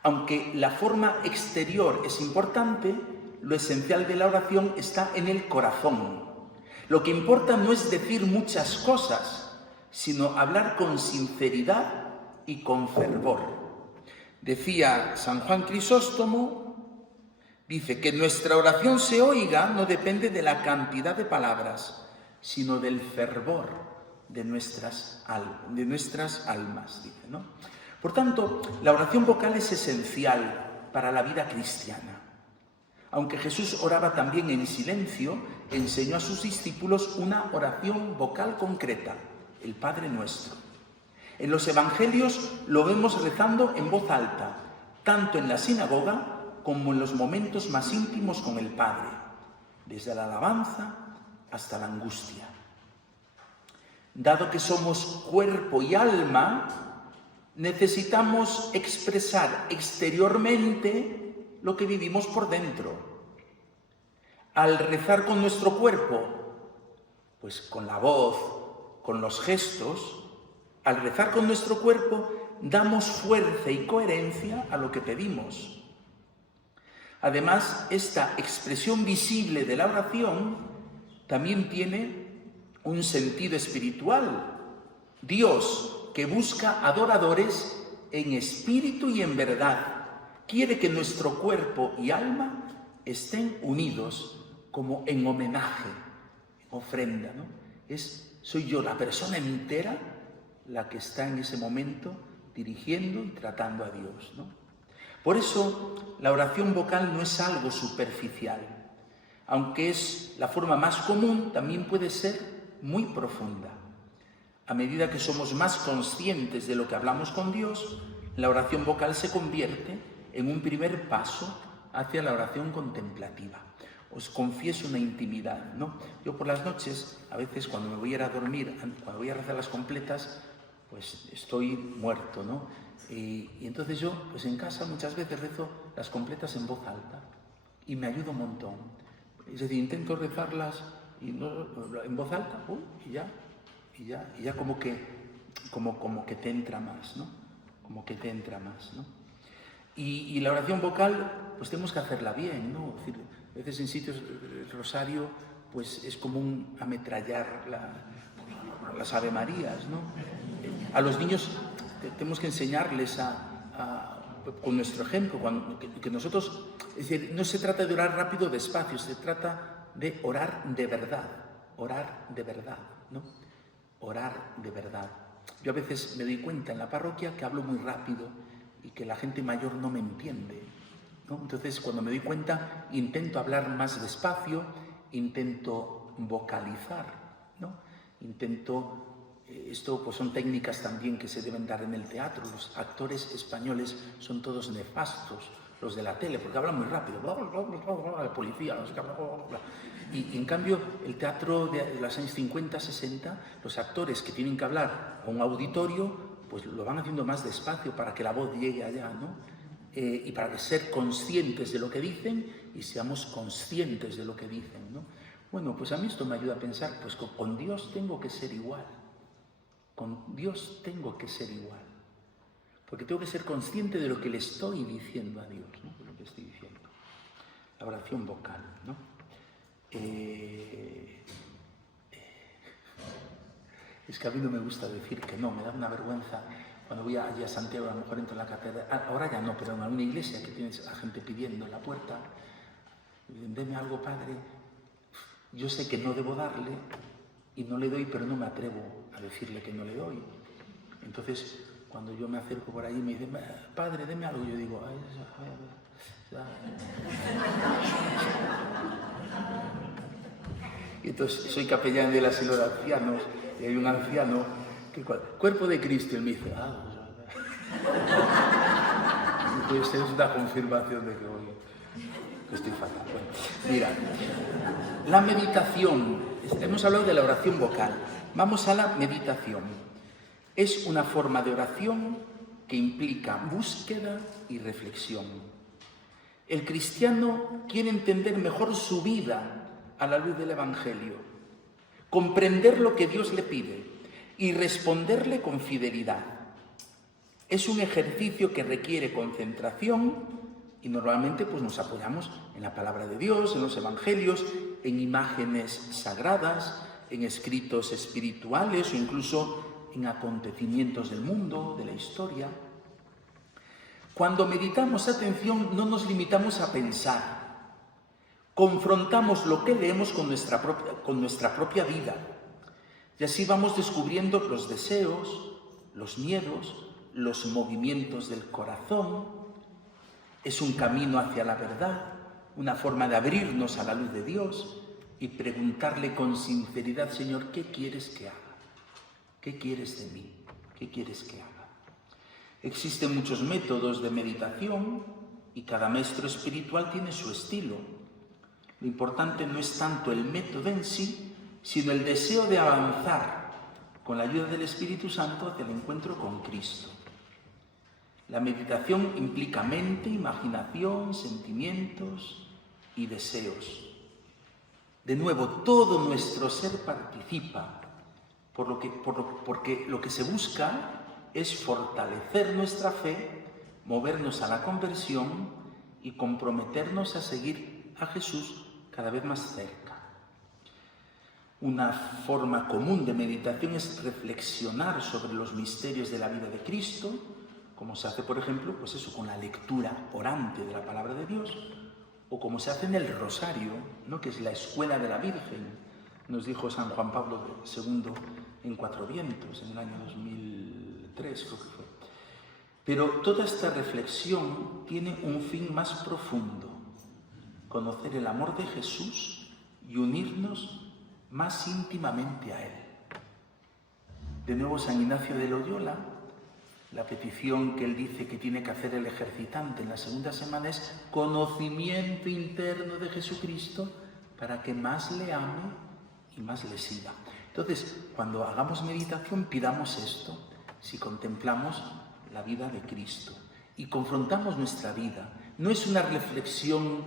Aunque la forma exterior es importante, lo esencial de la oración está en el corazón. Lo que importa no es decir muchas cosas, sino hablar con sinceridad y con fervor. Decía San Juan Crisóstomo, dice que nuestra oración se oiga no depende de la cantidad de palabras, sino del fervor de nuestras almas, dice, ¿no? Por tanto, la oración vocal es esencial para la vida cristiana. Aunque Jesús oraba también en silencio, enseñó a sus discípulos una oración vocal concreta, el Padre Nuestro. En los Evangelios lo vemos rezando en voz alta, tanto en la sinagoga como en los momentos más íntimos con el Padre, desde la alabanza hasta la angustia. Dado que somos cuerpo y alma, necesitamos expresar exteriormente lo que vivimos por dentro. Al rezar con nuestro cuerpo, pues con la voz, con los gestos, al rezar con nuestro cuerpo damos fuerza y coherencia a lo que pedimos. Además, esta expresión visible de la oración también tiene un sentido espiritual. Dios, que busca adoradores en espíritu y en verdad, quiere que nuestro cuerpo y alma estén unidos como en homenaje, en ofrenda, ¿no? Soy yo, la persona entera, la que está en ese momento dirigiendo y tratando a Dios, ¿no? Por eso, la oración vocal no es algo superficial. Aunque es la forma más común, también puede ser muy profunda. A medida que somos más conscientes de lo que hablamos con Dios, la oración vocal se convierte en un primer paso hacia la oración contemplativa. Os confieso una intimidad, ¿no? Yo por las noches, a veces cuando me voy a ir a dormir, cuando voy a rezar las completas, pues estoy muerto, ¿no? Y entonces yo, pues en casa muchas veces rezo las completas en voz alta y me ayuda un montón. Es decir, intento rezarlas y no, en voz alta, y ya como que te entra más, ¿no? Como que te entra más, ¿no? Y la oración vocal, pues tenemos que hacerla bien, ¿no? Es decir, a veces en sitios el rosario, pues es como un ametrallar las Ave Marías, ¿no? A los niños tenemos que enseñarles con nuestro ejemplo, que nosotros, es decir, no se trata de orar rápido o despacio, se trata de orar de verdad, ¿no? Orar de verdad. Yo a veces me doy cuenta en la parroquia que hablo muy rápido y que la gente mayor no me entiende, ¿no? Entonces, cuando me doy cuenta, intento hablar más despacio, intento vocalizar, ¿no? Intento Esto pues son técnicas también que se deben dar en el teatro. Los actores españoles son todos nefastos, los de la tele, porque hablan muy rápido, la policía, y en cambio el teatro de los años 50, 60, los actores que tienen que hablar a un auditorio, pues lo van haciendo más despacio para que la voz llegue allá, ¿no? Y para ser conscientes de lo que dicen y seamos conscientes de lo que dicen, ¿no? Bueno, pues a mí esto me ayuda a pensar, pues con Dios tengo que ser igual. Con Dios tengo que ser igual, porque tengo que ser consciente de lo que le estoy diciendo a Dios, ¿no? De lo que estoy diciendo. La oración vocal, ¿no? Es que a mí no me gusta decir que no, me da una vergüenza cuando voy allí a Santiago, a lo mejor entro en la catedral, ahora ya no, pero en alguna iglesia que tienes a gente pidiendo en la puerta, deme algo, Padre, yo sé que no debo darle y no le doy, pero no me atrevo a decirle que no le doy. Entonces, cuando yo me acerco por ahí y me dice, Padre, deme algo, yo digo, y entonces soy capellán del asilo de ancianos y hay un anciano que, cuerpo de Cristo, él me dice, entonces es una confirmación de que estoy fatal. Bueno, mira, la meditación, hemos hablado de la oración vocal, vamos a la meditación. Es una forma de oración que implica búsqueda y reflexión. El cristiano quiere entender mejor su vida a la luz del Evangelio, comprender lo que Dios le pide y responderle con fidelidad. Es un ejercicio que requiere concentración y normalmente pues, nos apoyamos en la palabra de Dios, en los Evangelios, en imágenes sagradas, en escritos espirituales o incluso en acontecimientos del mundo, de la historia. Cuando meditamos, atención, no nos limitamos a pensar. Confrontamos lo que leemos con nuestra propia vida. Y así vamos descubriendo los deseos, los miedos, los movimientos del corazón. Es un camino hacia la verdad, una forma de abrirnos a la luz de Dios y preguntarle con sinceridad, Señor, ¿qué quieres que haga? ¿Qué quieres de mí? ¿Qué quieres que haga? Existen muchos métodos de meditación y cada maestro espiritual tiene su estilo. Lo importante no es tanto el método en sí, sino el deseo de avanzar con la ayuda del Espíritu Santo hacia el encuentro con Cristo. La meditación implica mente, imaginación, sentimientos y deseos. De nuevo, todo nuestro ser participa, porque lo que se busca es fortalecer nuestra fe, movernos a la conversión y comprometernos a seguir a Jesús cada vez más cerca. Una forma común de meditación es reflexionar sobre los misterios de la vida de Cristo, como se hace, por ejemplo, pues eso, con la lectura orante de la palabra de Dios, o como se hace en el Rosario, ¿no? Que es la escuela de la Virgen, nos dijo San Juan Pablo II en Cuatro Vientos, en el año 2003, creo que fue. Pero toda esta reflexión tiene un fin más profundo: conocer el amor de Jesús y unirnos más íntimamente a Él. De nuevo, San Ignacio de Loyola, la petición que él dice que tiene que hacer el ejercitante en la segunda semana es conocimiento interno de Jesucristo para que más le ame y más le siga. Entonces, cuando hagamos meditación, pidamos esto, si contemplamos la vida de Cristo y confrontamos nuestra vida. No es una reflexión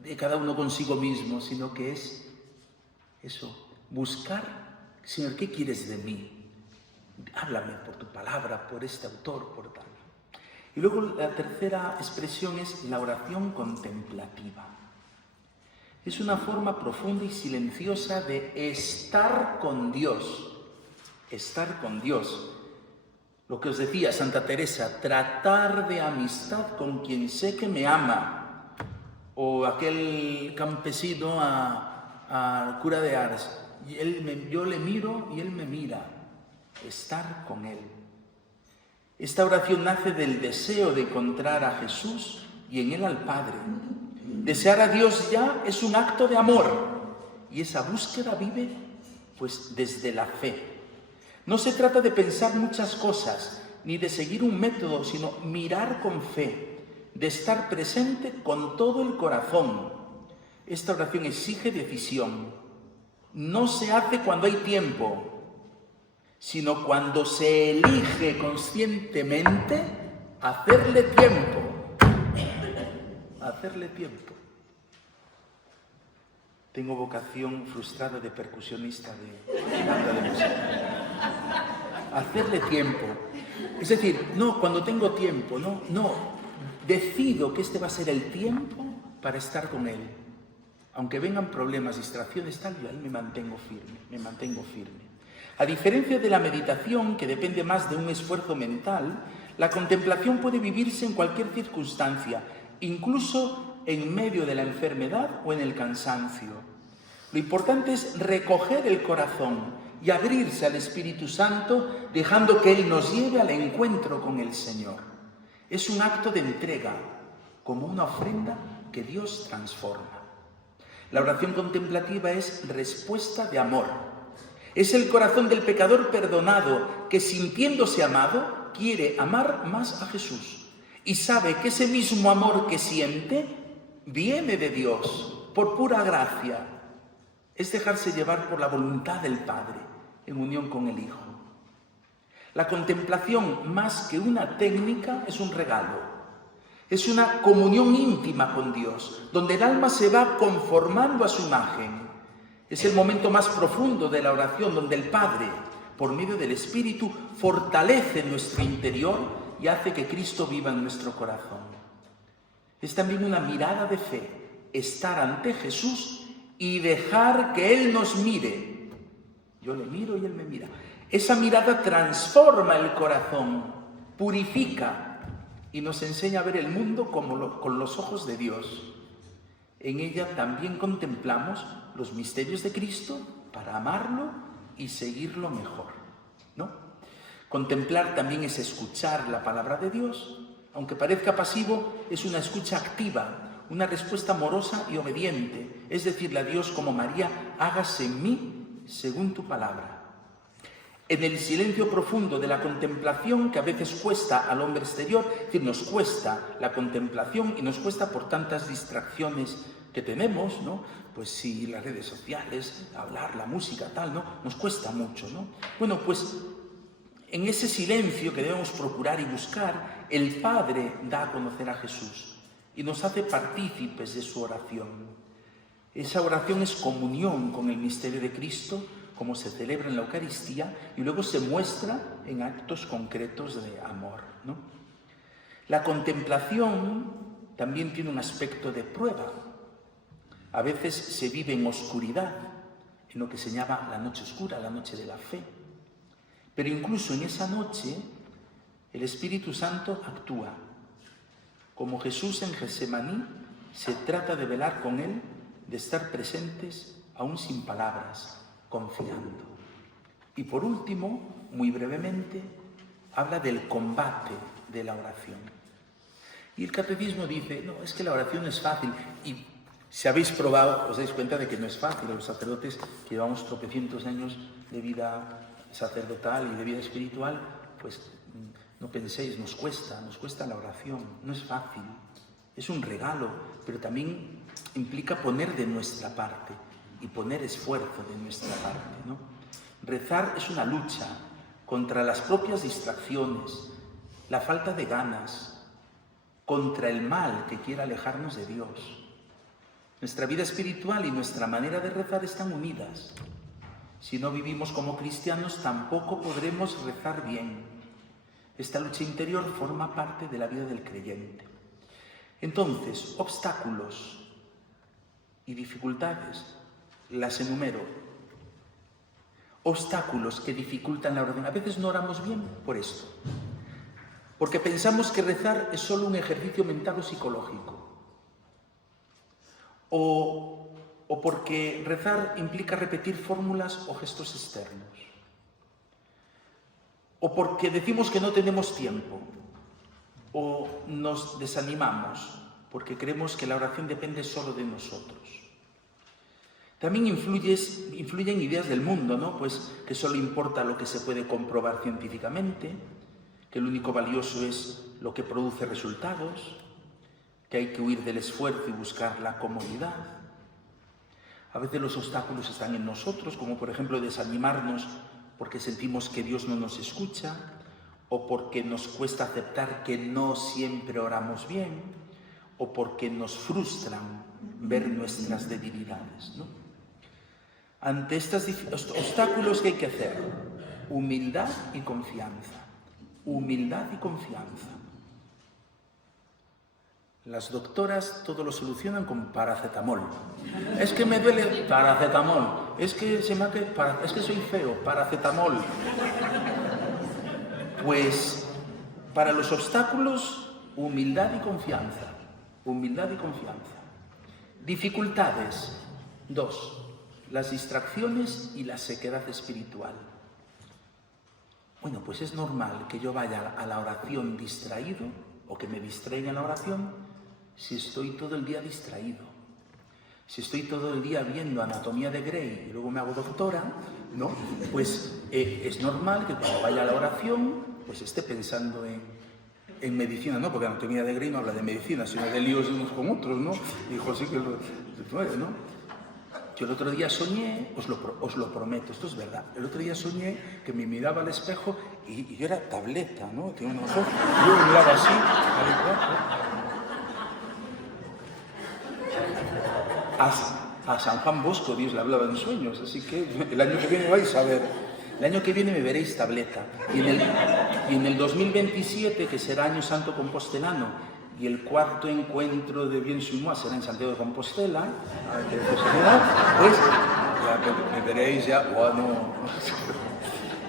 de cada uno consigo mismo, sino que es eso, buscar, Señor, ¿qué quieres de mí? Háblame por tu palabra, por este autor, por tal. Y luego la tercera expresión es la oración contemplativa. Es una forma profunda y silenciosa de estar con Dios. Estar con Dios. Lo que os decía Santa Teresa, tratar de amistad con quien sé que me ama. O aquel campesino al cura de Ars. Yo le miro y él me mira. Estar con Él. Esta oración nace del deseo de encontrar a Jesús y en Él al Padre. Desear a Dios ya es un acto de amor y esa búsqueda vive pues desde la fe. No se trata de pensar muchas cosas, ni de seguir un método, sino mirar con fe, de estar presente con todo el corazón. Esta oración exige decisión. No se hace cuando hay tiempo, sino cuando se elige conscientemente hacerle tiempo. Hacerle tiempo. Tengo vocación frustrada de percusionista de banda de música. Hacerle tiempo. Es decir, no, cuando tengo tiempo, no. Decido que este va a ser el tiempo para estar con él. Aunque vengan problemas, distracciones, tal, yo ahí me mantengo firme. A diferencia de la meditación, que depende más de un esfuerzo mental, la contemplación puede vivirse en cualquier circunstancia, incluso en medio de la enfermedad o en el cansancio. Lo importante es recoger el corazón y abrirse al Espíritu Santo, dejando que Él nos lleve al encuentro con el Señor. Es un acto de entrega, como una ofrenda que Dios transforma. La oración contemplativa es respuesta de amor. Es el corazón del pecador perdonado que, sintiéndose amado, quiere amar más a Jesús y sabe que ese mismo amor que siente viene de Dios por pura gracia. Es dejarse llevar por la voluntad del Padre en unión con el Hijo. La contemplación, más que una técnica, es un regalo. Es una comunión íntima con Dios, donde el alma se va conformando a su imagen. Es el momento más profundo de la oración, donde el Padre, por medio del Espíritu, fortalece nuestro interior y hace que Cristo viva en nuestro corazón. Es también una mirada de fe, estar ante Jesús y dejar que Él nos mire. Yo le miro y Él me mira. Esa mirada transforma el corazón, purifica y nos enseña a ver el mundo con los ojos de Dios. En ella también contemplamos los misterios de Cristo para amarlo y seguirlo mejor, ¿no? Contemplar también es escuchar la palabra de Dios. Aunque parezca pasivo, es una escucha activa, una respuesta amorosa y obediente. Es decirle a Dios como María, hágase en mí según tu palabra. En el silencio profundo de la contemplación, que a veces cuesta al hombre exterior, es decir, nos cuesta la contemplación y nos cuesta por tantas distracciones que tenemos, ¿no? Pues sí, las redes sociales, hablar, la música, tal, ¿no? Nos cuesta mucho, ¿no? Bueno, pues en ese silencio que debemos procurar y buscar, el Padre da a conocer a Jesús y nos hace partícipes de su oración. Esa oración es comunión con el misterio de Cristo, como se celebra en la Eucaristía, y luego se muestra en actos concretos de amor, ¿no? La contemplación también tiene un aspecto de prueba. A veces se vive en oscuridad, en lo que se llama la noche oscura, la noche de la fe. Pero incluso en esa noche, el Espíritu Santo actúa. Como Jesús en Getsemaní, se trata de velar con Él, de estar presentes aún sin palabras, confiando. Y por último, muy brevemente, habla del combate de la oración. Y el catecismo dice, no, es que la oración es fácil. Y si habéis probado, os dais cuenta de que no es fácil. Los sacerdotes que llevamos tropecientos años de vida sacerdotal y de vida espiritual, pues no penséis, nos cuesta la oración. No es fácil, es un regalo, pero también implica poner de nuestra parte y poner esfuerzo de nuestra parte, ¿no? Rezar es una lucha contra las propias distracciones, la falta de ganas, contra el mal que quiera alejarnos de Dios. Nuestra vida espiritual y nuestra manera de rezar están unidas. Si no vivimos como cristianos, tampoco podremos rezar bien. Esta lucha interior forma parte de la vida del creyente. Entonces, obstáculos y dificultades, las enumero. Obstáculos que dificultan la oración. A veces no oramos bien por esto, porque pensamos que rezar es solo un ejercicio mental o psicológico. O porque rezar implica repetir fórmulas o gestos externos. O porque decimos que no tenemos tiempo. O nos desanimamos porque creemos que la oración depende solo de nosotros. También influyen ideas del mundo, ¿no? Pues que solo importa lo que se puede comprobar científicamente, que lo único valioso es lo que produce resultados, que hay que huir del esfuerzo y buscar la comodidad. A veces los obstáculos están en nosotros, como por ejemplo desanimarnos porque sentimos que Dios no nos escucha, o porque nos cuesta aceptar que no siempre oramos bien, o porque nos frustran ver nuestras debilidades, ¿no? Ante estos obstáculos, ¿qué hay que hacer? Humildad y confianza. Humildad y confianza. Las doctoras todo lo solucionan con paracetamol. Es que me duele, paracetamol. Es que soy feo, paracetamol. Pues para los obstáculos, humildad y confianza. Humildad y confianza. Dificultades. 2. Las distracciones y la sequedad espiritual. Bueno, pues es normal que yo vaya a la oración distraído o que me distraiga en la oración si estoy todo el día distraído. Si estoy todo el día viendo Anatomía de Grey y luego me hago doctora, ¿no? Pues es normal que cuando vaya a la oración pues esté pensando en medicina, ¿no? Porque Anatomía de Grey no habla de medicina, sino de líos unos con otros, ¿no? Y José que ¿no? Yo el otro día soñé, os lo prometo, esto es verdad, el otro día soñé que me miraba al espejo y yo era tableta, ¿no? Tenía unos ojos, y yo me miraba así, a San Juan Bosco Dios le hablaba en sueños, así que el año que viene vais a ver, el año que viene me veréis tableta, y en el 2027, que será Año Santo Compostelano, y el cuarto encuentro de Bien Sumoa será en Santiago de Compostela, pues ya me veréis ya, bueno.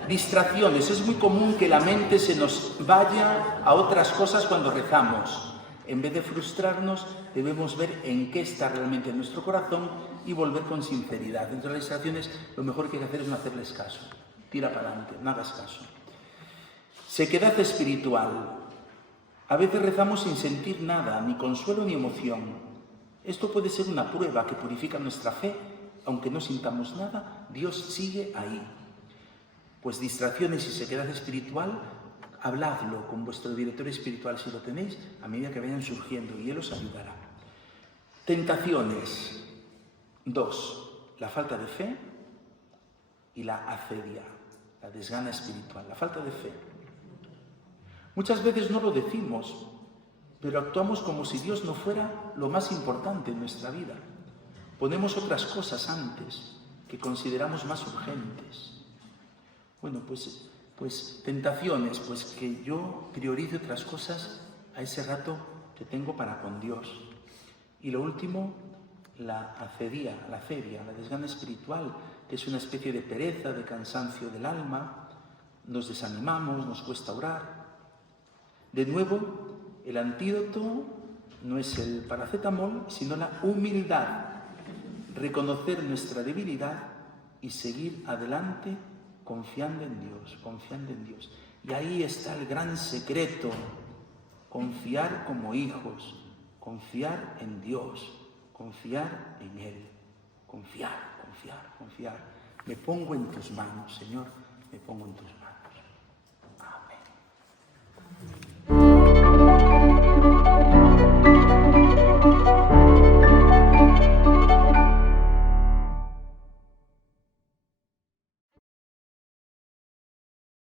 Distracciones. Es muy común que la mente se nos vaya a otras cosas cuando rezamos. En vez de frustrarnos, debemos ver en qué está realmente nuestro corazón y volver con sinceridad. Dentro de las distracciones, lo mejor que hay que hacer es no hacerles caso. Tira para adelante, no hagas caso. Sequedad espiritual. A veces rezamos sin sentir nada, ni consuelo ni emoción. Esto puede ser una prueba que purifica nuestra fe. Aunque no sintamos nada, Dios sigue ahí. Pues distracciones y sequedad espiritual, habladlo con vuestro director espiritual si lo tenéis, a medida que vayan surgiendo, y Él os ayudará. Tentaciones. 2. La falta de fe y la acedia, la desgana espiritual, la falta de fe. Muchas veces no lo decimos, pero actuamos como si Dios no fuera lo más importante en nuestra vida. Ponemos otras cosas antes que consideramos más urgentes. Bueno, pues tentaciones, pues que yo priorice otras cosas a ese rato que tengo para con Dios. Y lo último, la acedia, la desgana espiritual, que es una especie de pereza, de cansancio del alma. Nos desanimamos, nos cuesta orar. De nuevo, el antídoto no es el paracetamol, sino la humildad. Reconocer nuestra debilidad y seguir adelante confiando en Dios, confiando en Dios. Y ahí está el gran secreto, confiar como hijos, confiar en Dios, confiar en Él, confiar. Me pongo en tus manos, Señor, me pongo en tus manos.